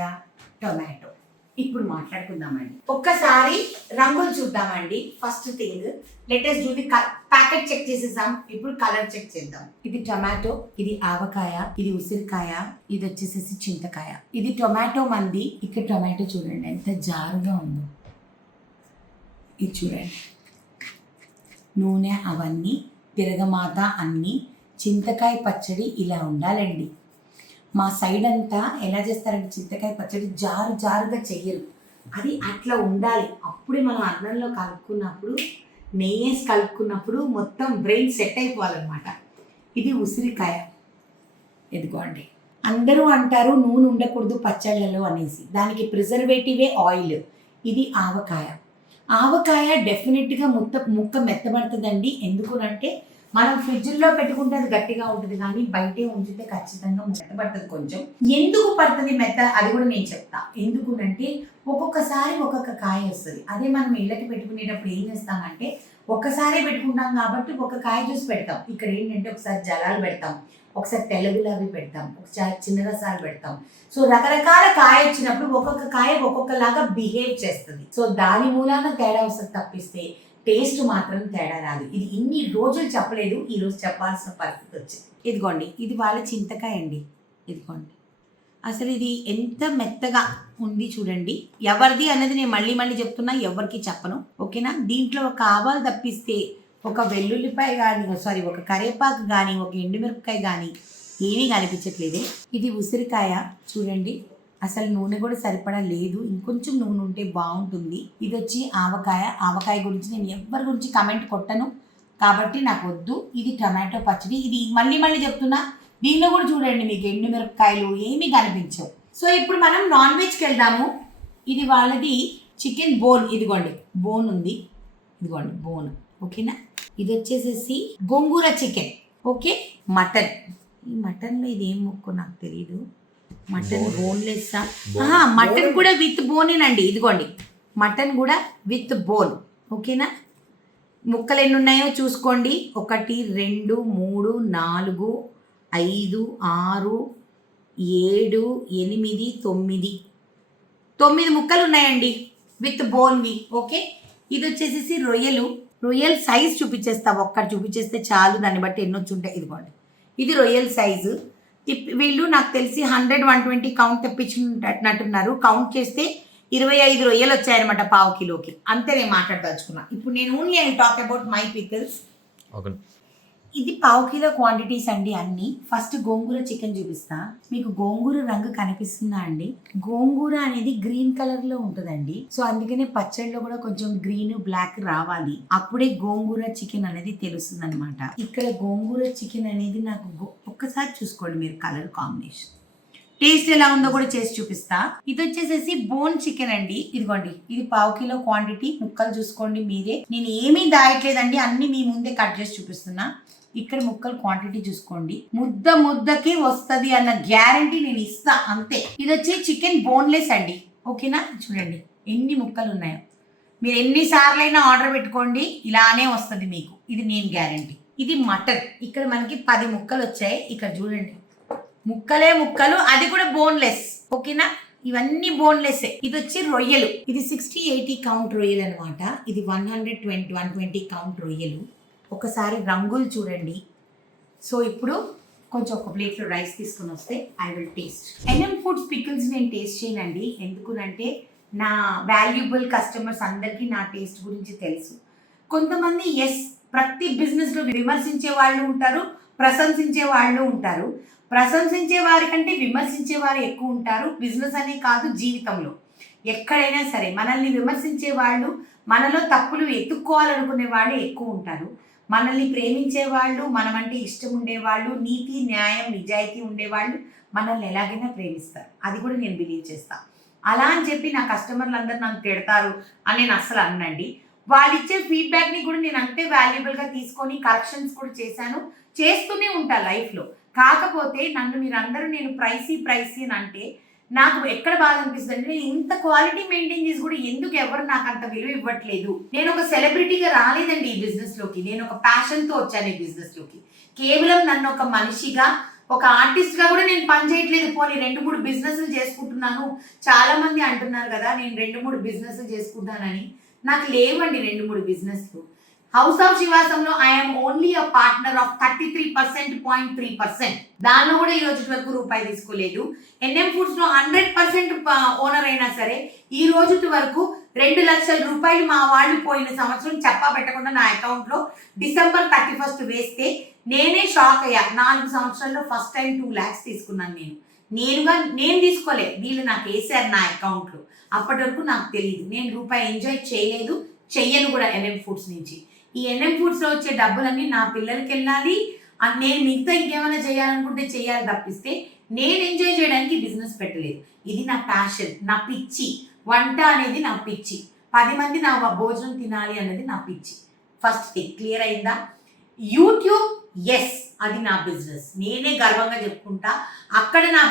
టొమాటో. ఇప్పుడు మాట్లాడుకుందామండి. ఒక్కసారి రంగులు చూద్దామండి. First thing let's do the packet check చేసేసాం, ఇప్పుడు కలర్ చెక్ చేద్దాం. ఇది టొమాటో, ఇది ఆవకాయ, ఇది ఉసిరికాయ, ఇది వచ్చేసేసి చింతకాయ. ఇది టొమాటో మంది. ఇక్కడ టొమాటో చూడండి ఎంత జారుగా ఉందో. ఇది చూడండి, నూనె అవన్నీ, తిరగమాత అన్నీ. చింతకాయ పచ్చడి ఇలా ఉండాలండి. మా సైడ్ అంతా ఎలా చేస్తారంటే చింతకాయ పచ్చడి జారుగా చెయ్యరు, అది అట్లా ఉండాలి. అప్పుడే మనం అన్నంలో కలుపుకున్నప్పుడు, నెయ్యేసి కలుపుకున్నప్పుడు మొత్తం బ్రెయిన్ సెట్ అయిపోవాలన్నమాట. ఇది ఉసిరికాయ. ఎదుగోండి, అందరూ అంటారు నూనె ఉండకూడదు పచ్చళ్ళలో అనేసి, దానికి ప్రిజర్వేటివే ఆయిల్. ఇది ఆవకాయ. ఆవకాయ డెఫినెట్గా ముక్క మెత్తబడుతుందండి. ఎందుకునంటే మనం ఫ్రిడ్జ్లో పెట్టుకుంటే అది గట్టిగా ఉంటుంది, కానీ బయటే ఉంచితే ఖచ్చితంగా మెత్తబడుతుంది కొంచెం. ఎందుకు పడుతుంది మెత్త అది కూడా నేను చెప్తా. ఎందుకునంటే ఒక్కొక్కసారి ఒక్కొక్క కాయ వస్తుంది. అదే మనం ఇళ్ళకి పెట్టుకునేటప్పుడు ఏం చేస్తామంటే ఒక్కసారే పెట్టుకుంటాం కాబట్టి ఒక కాయ చూసి పెడతాం. ఇక్కడ ఏంటంటే ఒకసారి జలాలు పెడతాం, ఒకసారి తెల్ల గులాబీ పెడతాం, ఒకసారి చిన్న రసాలు పెడతాం. సో రకరకాల కాయ వచ్చినప్పుడు ఒక్కొక్క కాయ ఒక్కొక్కలాగా బిహేవ్ చేస్తుంది. సో దాని మూలాన తేడా వస్తుంది తప్పిస్తే టేస్ట్ మాత్రం తేడా రాదు. ఇది ఇన్ని రోజులు చెప్పలేదు, ఈరోజు చెప్పాల్సిన పరిస్థితి వచ్చింది. ఇదిగోండి, ఇది వాళ్ళ చింతకాయ అండి. ఇదిగోండి, అసలు ఇది ఎంత మెత్తగా ఉంది చూడండి. ఎవరిది అన్నది నేను మళ్ళీ చెప్తున్నా, ఎవరికి చెప్పను. ఓకేనా? దీంట్లో ఒక ఆవాలు తప్పిస్తే ఒక వెల్లుల్లిపాయ కానీ, ఒక కరివేపాకు కానీ, ఒక ఎండుమిరపకాయ కానీ ఏమీ కనిపించట్లేదే. ఇది ఉసిరికాయ చూడండి, అసలు నూనె కూడా సరిపడా లేదు, ఇంకొంచెం నూనె ఉంటే బాగుంటుంది. ఇది వచ్చి ఆవకాయ. ఆవకాయ గురించి నేను ఎవరి గురించి కమెంట్ కొట్టను కాబట్టి నాకు వద్దు. ఇది టమాటో పచ్చడి. ఇది మళ్ళీ చెప్తున్నా, దీనిలో కూడా చూడండి మీకు ఎండుమిరపకాయలు ఏమీ కనిపించవు. సో ఇప్పుడు మనం నాన్ వెజ్కి వెళ్దాము. ఇది వాళ్ళది చికెన్ బోన్. ఇదిగోండి బోన్ ఉంది, ఇదిగోండి బోన్. ఓకేనా? ఇది వచ్చేసేసి గోంగూర చికెన్. Okay, mutton. ఈ మటన్లో ఇది ఏం ముక్కో నాకు తెలియదు. Mutton boneless. మటన్ కూడా విత్ బోనేనండి. ఇదిగోండి మటన్ కూడా విత్ బోన్. ఓకేనా? ముక్కలు ఎన్ని ఉన్నాయో చూసుకోండి. 1 2 3 4 5 6 7 8 9 ముక్కలు ఉన్నాయండి విత్ బోన్వి. ఓకే, ఇది వచ్చేసి రొయ్యల్ సైజ్ చూపించేస్తా. ఒక్కటి చూపించేస్తే చాలు, దాన్ని బట్టి ఎన్ని వచ్చి ఉంటాయి. ఇదిగోండి, ఇది రొయ్యల్ సైజు. వీళ్ళు నాకు తెలిసి 100-120 కౌంట్ తెప్పించినట్టున్నారు. కౌంట్ చేస్తే 25 రొయ్యలు వచ్చాయన్నమాట పావు కిలోకి. అంతే నేను మాట్లాడదలుచుకున్నా. ఇప్పుడు నేను only I talk about my pickles. ఇది పావు కిలో క్వాంటిటీస్ అండి అన్ని. ఫస్ట్ గోంగూర చికెన్ చూపిస్తా. మీకు గోంగూర రంగు కనిపిస్తుందా అండి? గోంగూర అనేది గ్రీన్ కలర్ లో ఉంటుందండి. సో అందుకనే పచ్చడిలో కూడా కొంచెం గ్రీన్ బ్లాక్ రావాలి, అప్పుడే గోంగూర చికెన్ అనేది తెలుస్తుంది అనమాట. ఇక్కడ గోంగూర చికెన్ అనేది నాకు ఒక్కసారి చూసుకోండి మీరు, కలర్ కాంబినేషన్ టేస్ట్ ఎలా ఉందో కూడా చేసి చూపిస్తా. ఇది వచ్చేసేసి బోన్ చికెన్ అండి. ఇదిగోండి, ఇది పావు కిలో క్వాంటిటీ. ముక్కలు చూసుకోండి మీరే, నేను ఏమీ దాయట్లేదండి, అన్ని మీ ముందే కట్ చేసి చూపిస్తున్నా. ఇక్కడ ముక్కలు క్వాంటిటీ చూసుకోండి, ముద్దకి వస్తుంది అన్న గ్యారంటీ నేను ఇస్తా, అంతే. ఇది వచ్చి చికెన్ బోన్లెస్ అండి. ఓకేనా, చూడండి ఎన్ని ముక్కలు ఉన్నాయో. మీరు ఎన్నిసార్లు అయినా ఆర్డర్ పెట్టుకోండి, ఇలానే వస్తుంది మీకు, ఇది నేను గ్యారంటీ. ఇది మటన్. ఇక్కడ మనకి 10 ముక్కలు వచ్చాయి. ఇక్కడ చూడండి, ముక్కలు, అది కూడా బోన్లెస్. ఓకేనా, ఇవన్నీ బోన్లెస్. ఇది వచ్చి రొయ్యలు. ఇది 60-80 కౌంట్ రొయ్యలు అనమాట. ఇది 120 కౌంట్ రొయ్యలు. ఒకసారి రంగులు చూడండి. సో ఇప్పుడు కొంచెం ఒక ప్లేట్లో రైస్ తీసుకుని వస్తే I will taste. N M foods pickles నేను టేస్ట్ చేయనండి, ఎందుకునంటే నా వాల్యుబుల్ కస్టమర్స్ అందరికీ నా టేస్ట్ గురించి తెలుసు. కొంతమంది ప్రతి బిజినెస్లో విమర్శించే వాళ్ళు ఉంటారు, ప్రశంసించే వాళ్ళు ఉంటారు. ప్రశంసించే వారి కంటే విమర్శించే వారు ఎక్కువ ఉంటారు. బిజినెస్ అనే కాదు, జీవితంలో ఎక్కడైనా సరే మనల్ని విమర్శించే వాళ్ళు, మనలో తప్పులు ఎత్తుక్కోవాలనుకునే వాళ్ళు ఎక్కువ ఉంటారు. మనల్ని ప్రేమించే వాళ్ళు, మనమంటే ఇష్టం ఉండేవాళ్ళు, నీతి న్యాయం నిజాయితీ ఉండేవాళ్ళు మనల్ని ఎలాగైనా ప్రేమిస్తారు. అది కూడా నేను బిలీవ్ చేస్తాను. అలా అని చెప్పి నా కస్టమర్లు అందరూ నన్ను తిడతారు అని నేను అస్సలు అనండి. వాళ్ళు ఇచ్చే ఫీడ్బ్యాక్ని కూడా నేను అంతే వాల్యుబుల్గా తీసుకొని కరెక్షన్స్ కూడా చేస్తూనే ఉంటాను లైఫ్లో. కాకపోతే నన్ను మీరందరూ నేను ప్రైసీ అని అంటే నాకు ఎక్కడ బాధ అనిపిస్తుంది అంటే, నేను ఇంత క్వాలిటీ మెయింటైన్ చేసి కూడా ఎందుకు ఎవరు నాకు అంత విలువ ఇవ్వట్లేదు. నేను ఒక సెలబ్రిటీగా రాలేదండి ఈ బిజినెస్లోకి, నేను ఒక ప్యాషన్తో వచ్చాను ఈ బిజినెస్లోకి. కేవలం నన్ను ఒక మనిషిగా, ఒక ఆర్టిస్ట్గా కూడా నేను పనిచేయట్లేదు. పోనీ 2-3 బిజినెస్లు చేసుకుంటున్నాను. చాలా మంది అంటున్నారు కదా నేను 2-3 బిజినెస్లు చేసుకుంటానని. నాకు లేవండి 2-3 బిజినెస్లు. హౌస్ ఆఫ్ శివాసంలో I'm only a partner of 33.3%. దానిలో కూడా ఈ రోజు వరకు రూపాయి తీసుకోలేదు. ఎన్ఎం ఫుడ్స్ లో 100% ఓనర్ అయినా సరే ఈ రోజు వరకు 2 లక్షల రూపాయలు మా వాళ్ళు పోయిన సంవత్సరం చెప్పా పెట్టకుండా నా అకౌంట్ లో December 31 వేస్తే నేనే షాక్ అయ్యా. 4 సంవత్సరాల్లో ఫస్ట్ టైం 2 lakhs తీసుకున్నాను. నేను తీసుకోలే, వీళ్ళు నాకు వేసారు నా అకౌంట్ లో. అప్పటి వరకు నాకు తెలియదు, నేను రూపాయి ఎంజాయ్ చేయలేదు, చెయ్యను కూడా ఎన్ఎం ఫుడ్స్ నుంచి. ఈ ఎన్ఎం ఫుడ్స్లో వచ్చే డబ్బులన్నీ నా పిల్లలకి వెళ్ళాలి. నేను మిగతా ఇంకేమైనా చేయాలనుకుంటే చేయాలి తప్పిస్తే నేను ఎంజాయ్ చేయడానికి బిజినెస్ పెట్టలేదు. ఇది నా ప్యాషన్, నా పిచ్చి. వంట అనేది నా పిచ్చి. 10 మంది నా భోజనం తినాలి అనేది నా పిచ్చి. ఫస్ట్ థింగ్ క్లియర్ అయిందా? యూట్యూబ్ అది నా బిజినెస్, నేనే గర్వంగా చెప్పుకుంటా. అక్కడ నా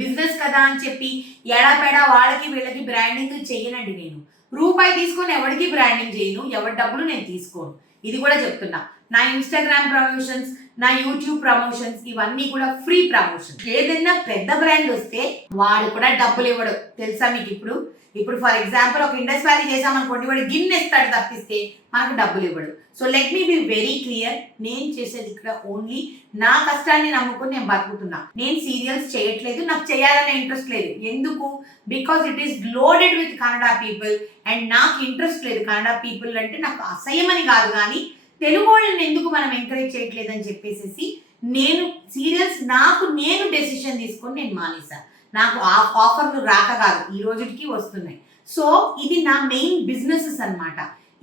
బిజినెస్ కదా అని చెప్పి ఎడాపెడా వాళ్ళకి వీళ్ళకి బ్రాండింగ్ చేయనండి. నేను రూపాయి తీసుకొని ఎవరికి బ్రాండింగ్ చేయను, ఎవరి డబ్బులు నేను తీసుకోను. ఇది కూడా చెప్తున్నా. నా ఇన్స్టాగ్రామ్ ప్రమోషన్స్, నా యూట్యూబ్ ప్రమోషన్స్ ఇవన్నీ కూడా ఫ్రీ ప్రమోషన్. ఏదైనా పెద్ద బ్రాండ్ వస్తే వాడు కూడా డబ్బులు ఇవ్వడు, తెలుసా మీకు? ఇప్పుడు ఫర్ ఎగ్జాంపుల్ ఒక ఇండస్ వ్యాలీ చేసామనుకోండి, వాడు గిన్నె ఇస్తాడు తప్పిస్తే మనకు డబ్బులు ఇవ్వడు. So let me be very clear, నేను చేసేది ఇక్కడ ఓన్లీ నా కష్టాన్ని నమ్ముకుని నేను బతుకుతున్నా. నేను సీరియల్స్ చేయట్లేదు, నాకు చేయాలనే ఇంట్రెస్ట్ లేదు. ఎందుకు? Because it is loaded with Kannada people and నాకు ఇంట్రెస్ట్ లేదు. కన్నడ పీపుల్ అంటే నాకు అసహ్యమని కాదు, కానీ తెలుగు వాళ్ళని ఎందుకు మనం ఎంకరేజ్ చేయట్లేదని చెప్పేసి నేను సీరియల్స్ నేను డెసిషన్ తీసుకొని నేను మానేశాను. నాకు ఆ ఆఫర్లు రాక కాదు, ఈ రోజుకి వస్తున్నాయి. సో ఇది నా మెయిన్ బిజినెసెస్ అన్నమాట.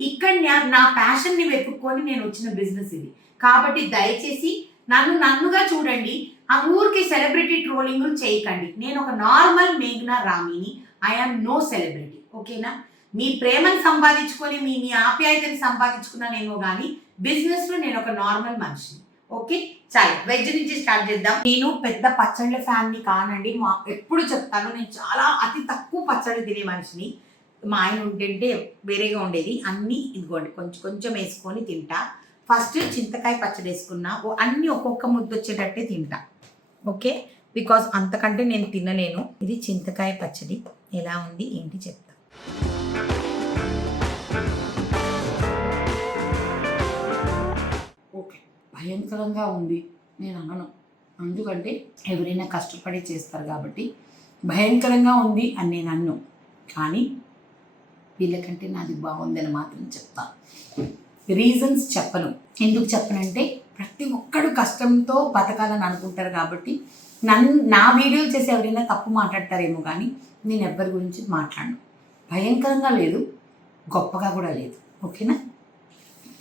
ఇక్కడ నా ప్యాషన్ని వెతుక్కొని నేను వచ్చిన బిజినెస్ ఇది. కాబట్టి దయచేసి నన్నుగా చూడండి. ఆ ఊరికి సెలబ్రిటీ ట్రోలింగ్లు చేయకండి. నేను ఒక నార్మల్ మేఘ్నా రామిని, ఐఎమ్ నో సెలబ్రిటీ. ఓకేనా? మీ ప్రేమను సంపాదించుకొని మీ ఆప్యాయతని సంపాదించుకున్నానేమో కానీ బిజినెస్లో నేను ఒక నార్మల్ మనిషిని. ఓకే, చాలు. వెజ్ నుంచి స్టార్ట్ చేద్దాం. నేను పెద్ద పచ్చళ్ళ ఫ్యాన్ని కానండి. ఎప్పుడు చెప్తాను, నేను చాలా అతి తక్కువ పచ్చళ్ళు తినే మనిషిని. మా ఆయన ఉంటుంటే వేరేగా ఉండేది. అన్నీ ఇదిగోండి కొంచెం కొంచెం వేసుకొని తింటా. ఫస్ట్ చింతకాయ పచ్చడి వేసుకున్నా, అన్నీ ఒక్కొక్క ముద్ద వచ్చేటట్టే తింటా. ఓకే, బికాజ్ అంతకంటే నేను తినలేను. ఇది చింతకాయ పచ్చడి ఎలా ఉంది ఏంటి చెప్తా. ఓకే, భయంకరంగా ఉంది నేను అనను, ఎందుకంటే ఎవరైనా కష్టపడి చేస్తారు కాబట్టి. భయంకరంగా ఉంది అని నేను అన్ను, కానీ వీళ్ళకంటే నాది బాగుందని మాత్రం చెప్తాను. రీజన్స్ చెప్పను. ఎందుకు చెప్పనంటే ప్రతి ఒక్కడు కష్టంతో బతకాలని అనుకుంటారు కాబట్టి. నా వీడియోలు చేసి ఎవరైనా తప్పు మాట్లాడతారేమో, కానీ నేను ఎవరి గురించి మాట్లాడను. భయంకరంగా లేదు, గొప్పగా కూడా లేదు. ఓకేనా.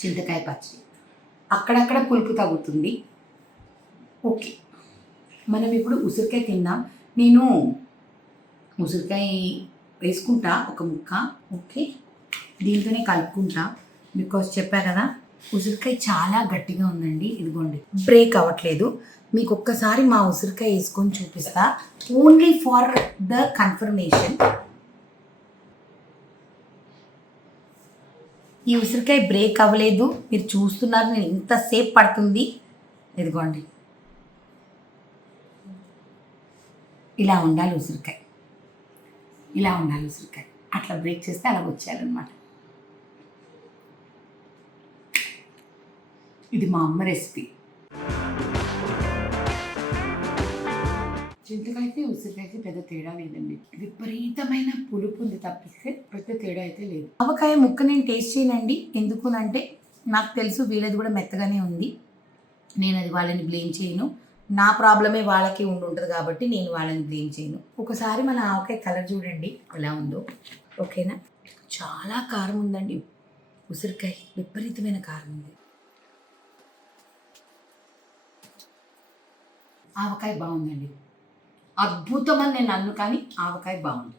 చింతకాయ పచ్చడి అక్కడక్కడ పులుపు తగ్గుతుంది. ఓకే, మనం ఇప్పుడు ఉసిరికాయ తిందాం. నేను ఉసిరికాయ వేసుకుంటా ఒక ముక్క. ఓకే, దీంతోనే కలుపుకుంటా, బికాజ్ చెప్పా కదా ఉసిరికాయ చాలా గట్టిగా ఉందండి. ఇదిగోండి, బ్రేక్ అవ్వట్లేదు. మీకు ఒక్కసారి మా ఉసిరికాయ వేసుకొని చూపిస్తా, ఓన్లీ ఫర్ ద కన్ఫర్మేషన్. ఈ ఉసిరికాయ బ్రేక్ అవ్వలేదు, మీరు చూస్తున్నారు నేను ఇంతసేపు పడుతుంది. ఇదిగోండి, ఇలా ఉండాలి ఉసిరికాయ, ఇలా ఉండాలి ఉసిరికాయ. అట్లా బ్రేక్ చేస్తే అలా వచ్చేయాలన్నమాట. ఇది మా అమ్మ రెసిపీ. చింతకాయకి ఉసిరికాయకి పెద్ద తేడా లేదండి. విపరీతమైన పులుపు ఉంది తప్పిస్తే పెద్ద తేడా అయితే లేదు. ఆవకాయ ముక్క నేను టేస్ట్ చేయనండి, ఎందుకునంటే నాకు తెలుసు వీళ్ళది కూడా మెత్తగానే ఉంది. నేను అది వాళ్ళని బ్లేమ్ చేయను, నా ప్రాబ్లమే వాళ్ళకి ఉంటుంది కాబట్టి నేను వాళ్ళని బ్లేమ్ చేయను. ఒకసారి మన ఆవకాయ కలర్ చూడండి ఎలా ఉందో. ఓకేనా. చాలా కారం ఉందండి ఉసిరికాయ, విపరీతమైన కారం ఉంది. ఆవకాయ బాగుందండి, అద్భుతమని నేను అన్ను, కానీ ఆవకాయ బాగుంది.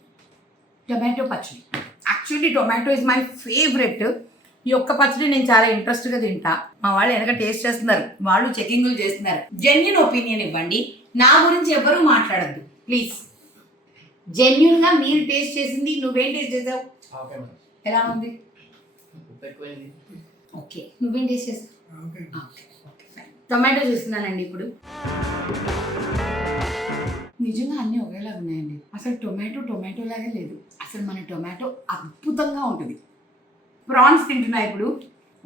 టొమాటో పచ్చడి, actually tomato is my favourite. ఈ ఒక్క పచ్చడి నేను చాలా ఇంట్రెస్ట్గా తింటా. మా వాళ్ళు వెనక టేస్ట్ చేస్తున్నారు, వాళ్ళు చెకింగ్లు చేస్తున్నారు. జెన్యున్ ఒపీనియన్ ఇవ్వండి, నా గురించి ఎవరు మాట్లాడద్దు ప్లీజ్. జెన్యున్గా మీరు టేస్ట్ చేసింది. నువ్వేం టేస్ట్ చేసావు? ఎలా ఉంది? ఓకే, నువ్వేం టేస్ట్ చేసావు? టొమాటో చూస్తున్నానండి ఇప్పుడు. నిజంగా అన్నీ ఒకేలా ఉన్నాయండి. అసలు టొమాటో లాగే లేదు. అసలు మన టొమాటో అద్భుతంగా ఉంటుంది. ప్రాన్స్ తింటున్నా ఇప్పుడు.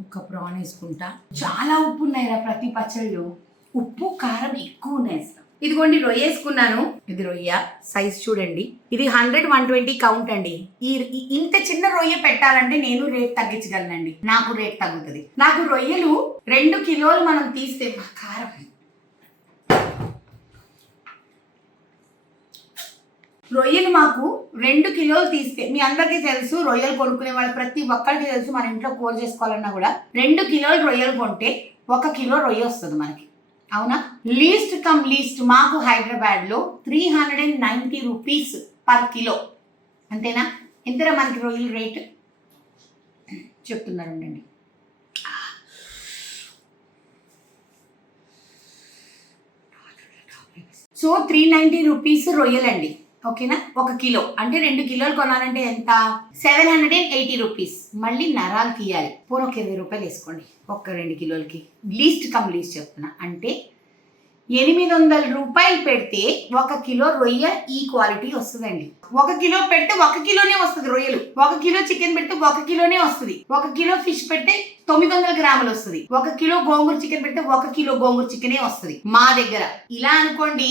ఒక్క ప్రాన్ వేసుకుంటా. చాలా ఉప్పు ఉన్నాయిరా ప్రతి పచ్చడిలో, ఉప్పు కారం ఎక్కువ ఉన్నాయి అసలు. ఇదిగోండి రొయ్య వేసుకున్నాను. ఇది రొయ్య సైజ్ చూడండి, ఇది 100-120 కౌంట్ అండి. ఇంత చిన్న రొయ్య పెట్టాలంటే నేను రేట్ తగ్గించగలనండి, నాకు రేట్ తగ్గుతుంది. నాకు రొయ్యలు 2 కిలోలు మనం తీస్తే, మా కారం రొయ్యలు మాకు 2 కిలోలు తీస్తే, మీ అందరికీ తెలుసు రొయ్యలు కొనుక్కునే వాళ్ళు ప్రతి ఒక్కరికి తెలుసు, మన ఇంట్లో కూర చేసుకోవాలన్నా కూడా 2 కిలోలు రొయ్యలు కొంటే 1 కిలో రొయ్య వస్తుంది మనకి, అవునా? లీస్ట్ కమ్ లీస్ట్ మాకు హైదరాబాద్లో 390 రూపీస్ పర్ కిలో, అంతేనా? ఎంతరా మనకి రొయ్యల రేట్ చెప్తున్నారు అండి. సో 390 రూపీస్ రొయ్యలండి. ఓకేనా. 1 కిలో అంటే 2 కిలోలు కొనాలంటే ఎంత? 780 రూపీస్. మళ్ళీ నరాలు తీయాలి. పోనీ ఒక 20 రూపాయలు వేసుకోండి ఒక్క 2 కిలోలకి. లీస్ట్ కమ్ లీస్ట్ చెప్తున్నా, అంటే 800 రూపాయలు పెడితే 1 కిలో రొయ్య ఈ క్వాలిటీ వస్తుందండి. 1 కిలో పెడితే 1 కిలోనే వస్తుంది రొయ్యలు. 1 కిలో చికెన్ పెడితే 1 కిలోనే వస్తుంది. 1 కిలో ఫిష్ పెడితే 900 గ్రాములు వస్తుంది. 1 కిలో గోంగూర చికెన్ పెడితే 1 కిలో గోంగూర చికెనే వస్తుంది మా దగ్గర. ఇలా అనుకోండి,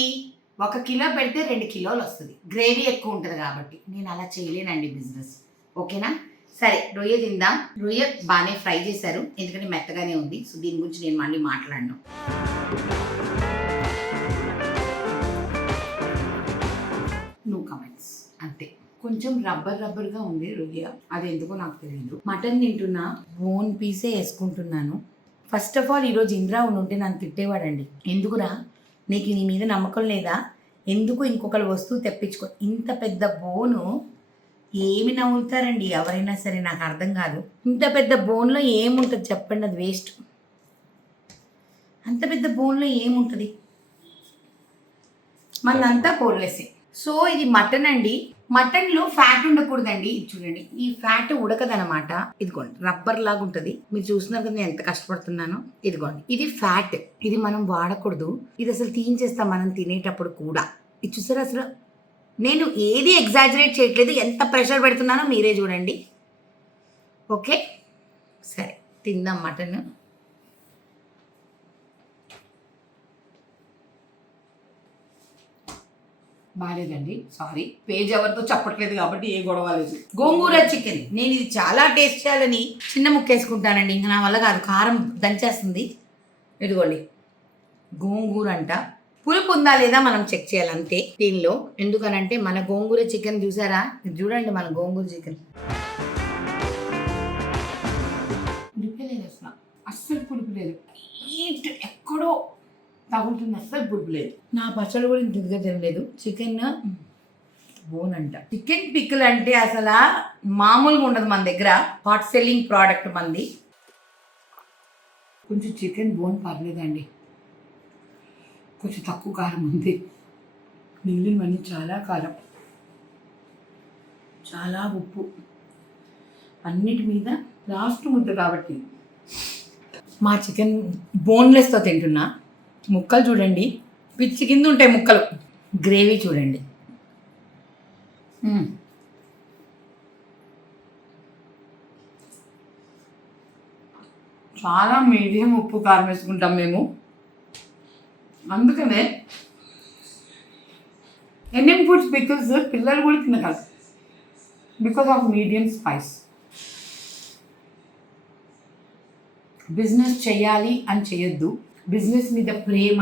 1 కిలో పెడితే 2 కిలోలు వస్తుంది. గ్రేవీ ఎక్కువ ఉంటుంది కాబట్టి నేను అలా చేయలేనండి బిజినెస్. ఓకేనా. సరే, రొయ్య తిందాం. రొయ్య బాగానే ఫ్రై చేశారు, ఎందుకంటే మెత్తగానే ఉంది. సో దీని గురించి నేను మళ్ళీ మాట్లాడను. నో కమెంట్స్, అంతే. కొంచెం రబ్బర్గా ఉంది రొయ్య, అది ఎందుకో నాకు తెలియదు. మటన్ తింటున్నా, బోన్ పీసే వేసుకుంటున్నాను. ఫస్ట్ ఆఫ్ ఆల్ ఈరోజు ఇంద్రా ఉంటే నన్ను తిట్టేవాడండి. ఎందుకురా నీకు నీ మీద నమ్మకం లేదా, ఎందుకు ఇంకొకరు వస్తువు తెప్పించుకో. ఇంత పెద్ద బోను ఏమి నవ్వుతారండి ఎవరైనా సరే, నాకు అర్థం కాదు. ఇంత పెద్ద బోన్లో ఏముంటుంది చెప్పండి, అది వేస్ట్. అంత పెద్ద బోన్లో ఏముంటుంది, మనంతా కోర్లెసే. సో ఇది మటన్ అండి, మటన్లో ఫ్యాట్ ఉండకూడదండి. ఇది చూడండి, ఈ ఫ్యాట్ ఉడకదనమాట. ఇదిగోండి రబ్బర్ లాగా ఉంటుంది. మీరు చూస్తున్నారు కదా నేను ఎంత కష్టపడుతున్నానో. ఇదిగోండి ఇది ఫ్యాట్, ఇది మనం వాడకూడదు. ఇది అసలు తీయించేస్తాం మనం తినేటప్పుడు కూడా. ఇది చూసారా అసలు నేను ఏది ఎగ్జాజరేట్ చేయట్లేదు. ఎంత ప్రెషర్ పెడుతున్నానో మీరే చూడండి. ఓకే సరే తిందాం మటన్. బాగాలేదండి, సారీ. పేజ్ ఎవరితో చెప్పట్లేదు కాబట్టి ఏ గొడవ లేదు. గోంగూర చికెన్, నేను ఇది చాలా టేస్ట్ చేయాలని చిన్న ముక్క వేసుకుంటానండి. ఇంకా నా వల్ల కాదు, కారం దంచేస్తుంది. ఇదిగోండి గోంగూర అంట. పులుపు ఉందా లేదా మనం చెక్ చేయాలంతే దీనిలో. ఎందుకనంటే మన గోంగూర చికెన్ చూసారా, ఇది చూడండి మన గోంగూర చికెన్ పులుపు లేదు అసలు, అస్సలు పులుపు లేదు. ఎక్కడో తగులుతుంది, అస్సలు పులుపు లేదు. నా పచ్చడి కూడా ఇంత ఇదిగా తినలేదు. చికెన్ బోన్ అంట. చికెన్ పికిల్ అంటే అసలు మామూలుగా ఉండదు మన దగ్గర. హాట్ సెల్లింగ్ ప్రోడక్ట్ మంది. కొంచెం చికెన్ బోన్ పర్లేదండి, కొంచెం తక్కువ కారం ఉంది. మిగిలినవన్నీ చాలా కారం, చాలా ఉప్పు, అన్నిటి మీద లాస్ట్ ముద్ద కాబట్టి. మా చికెన్ బోన్లెస్తో తింటున్నా. ముక్కలు చూడండి, పిచ్చి కింద ఉంటాయి ముక్కలు. గ్రేవీ చూడండి, చాలా మీడియం ఉప్పు కారం వేసుకుంటాం మేము. అందుకనే ఎన్ఎం ఫుడ్స్ పికిల్స్ పిల్లలు కూడా తినగలరు, because of medium spice. Business చేయాలి అని చేయొద్దు, బిజినెస్ మీద ప్రేమ,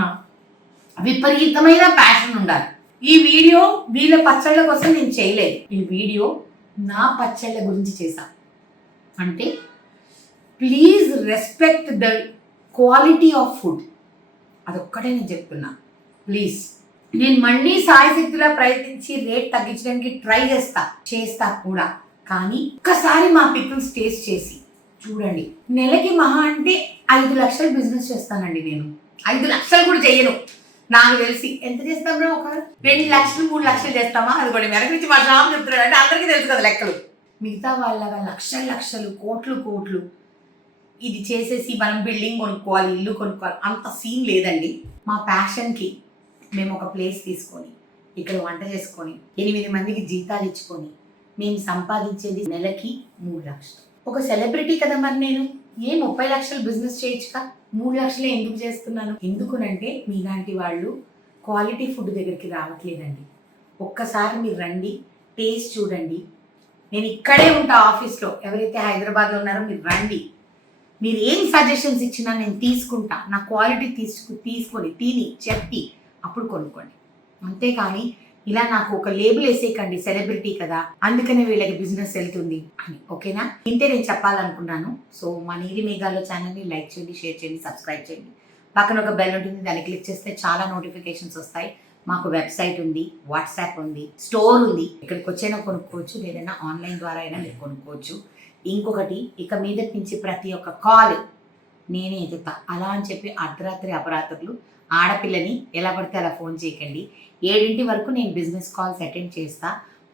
విపరీతమైన ప్యాషన్ ఉండాలి. ఈ వీడియో వీళ్ళ పచ్చళ్ళ కోసం నేను చేయలేదు. ఈ వీడియో నా పచ్చళ్ళ గురించి చేశా. అంటే please respect the quality of food, అదొక్కటే నేను చెప్తున్నా. ప్లీజ్, నేను మళ్ళీ సాయశక్తిలా ప్రయత్నించి రేట్ తగ్గించడానికి ట్రై చేస్తా కూడా. కానీ ఒక్కసారి మా పికిల్స్ టేస్ట్ చేసి చూడండి. నెలకి మహా అంటే 5 లక్షలు బిజినెస్ చేస్తానండి నేను. 5 లక్షలు కూడా చేయను నాకు తెలిసి. ఎంత చేస్తాం రా, ఒక 2 లక్షలు 3 లక్షలు చేస్తామా? అది కూడా వెనక నుంచి మా శ్రామం చెప్తున్నాడు అంటే అందరికీ తెలుసు కదా లెక్కలు. మిగతా వాళ్ళగా లక్షలు కోట్లు ఇది చేసేసి మనం బిల్డింగ్ కొనుక్కోవాలి, ఇల్లు కొనుక్కోవాలి, అంత సీన్ లేదండి. మా ప్యాషన్కి మేము ఒక ప్లేస్ తీసుకొని ఇక్కడ వంట చేసుకొని 8 మందికి జీతాలు ఇచ్చుకొని మేము సంపాదించేది నెలకి 3 లక్షలు. ఒక సెలబ్రిటీ కదా మరి నేను, 30 లక్షలు బిజినెస్ చేయొచ్చుగా. 3 లక్షలే ఎందుకు చేస్తున్నాను? ఎందుకునంటే మీలాంటి వాళ్ళు క్వాలిటీ ఫుడ్ దగ్గరికి రావట్లేదండి. ఒక్కసారి మీరు రండి, టేస్ట్ చూడండి. నేను ఇక్కడే ఉంటా ఆఫీస్లో. ఎవరైతే హైదరాబాద్లో ఉన్నారో మీరు రండి. మీరు ఏం సజెషన్స్ ఇచ్చినా నేను తీసుకుంటా. నా క్వాలిటీ తీసుకొని తిని చెప్పి అప్పుడు కొనుక్కోండి. అంతేకాని ఇలా నాకు ఒక లేబుల్ వేసేయకండి, సెలబ్రిటీ కదా అందుకనే వీళ్ళకి బిజినెస్ వెళ్తుంది అని. ఓకేనా? ఇంతే నేను చెప్పాలనుకున్నాను. సో మా నీలి మేఘాల్లో ఛానల్ని లైక్ చేయండి, షేర్ చేయండి, సబ్స్క్రైబ్ చేయండి. పక్కన ఒక బెల్ ఉంటుంది, దాన్ని క్లిక్ చేస్తే చాలా నోటిఫికేషన్స్ వస్తాయి. మాకు వెబ్సైట్ ఉంది, వాట్సాప్ ఉంది, స్టోర్ ఉంది. ఇక్కడికి వచ్చైనా కొనుక్కోవచ్చు, లేదన్నా ఆన్లైన్ ద్వారా అయినా మీరు కొనుక్కోవచ్చు. ఇంకొకటి, ఇక మీద నుంచి ప్రతి ఒక్క కాల్ నేనే ఎదుగుతా. అలా అని చెప్పి అర్ధరాత్రి అపరాత్రులు ఆడపిల్లని ఎలా పడితే అలా ఫోన్ చేయకండి. 7 వరకు నేను బిజినెస్ కాల్స్ అటెండ్ చేస్తా.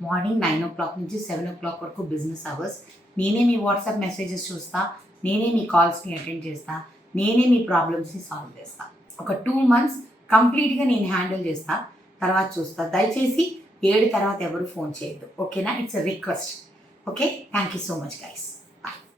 మార్నింగ్ 9 o'clock నుంచి 7 o'clock వరకు బిజినెస్ అవర్స్. నేనే మీ వాట్సాప్ మెసేజెస్ చూస్తా, నేనే మీ కాల్స్ని అటెండ్ చేస్తా, నేనే మీ ప్రాబ్లమ్స్ని సాల్వ్ చేస్తా. ఒక 2 months కంప్లీట్గా నేను హ్యాండిల్ చేస్తా, తర్వాత చూస్తా. దయచేసి 7 తర్వాత ఎవరు ఫోన్ చేయొద్దు. ఓకేనా? It's a request. Okay, thank you so much guys.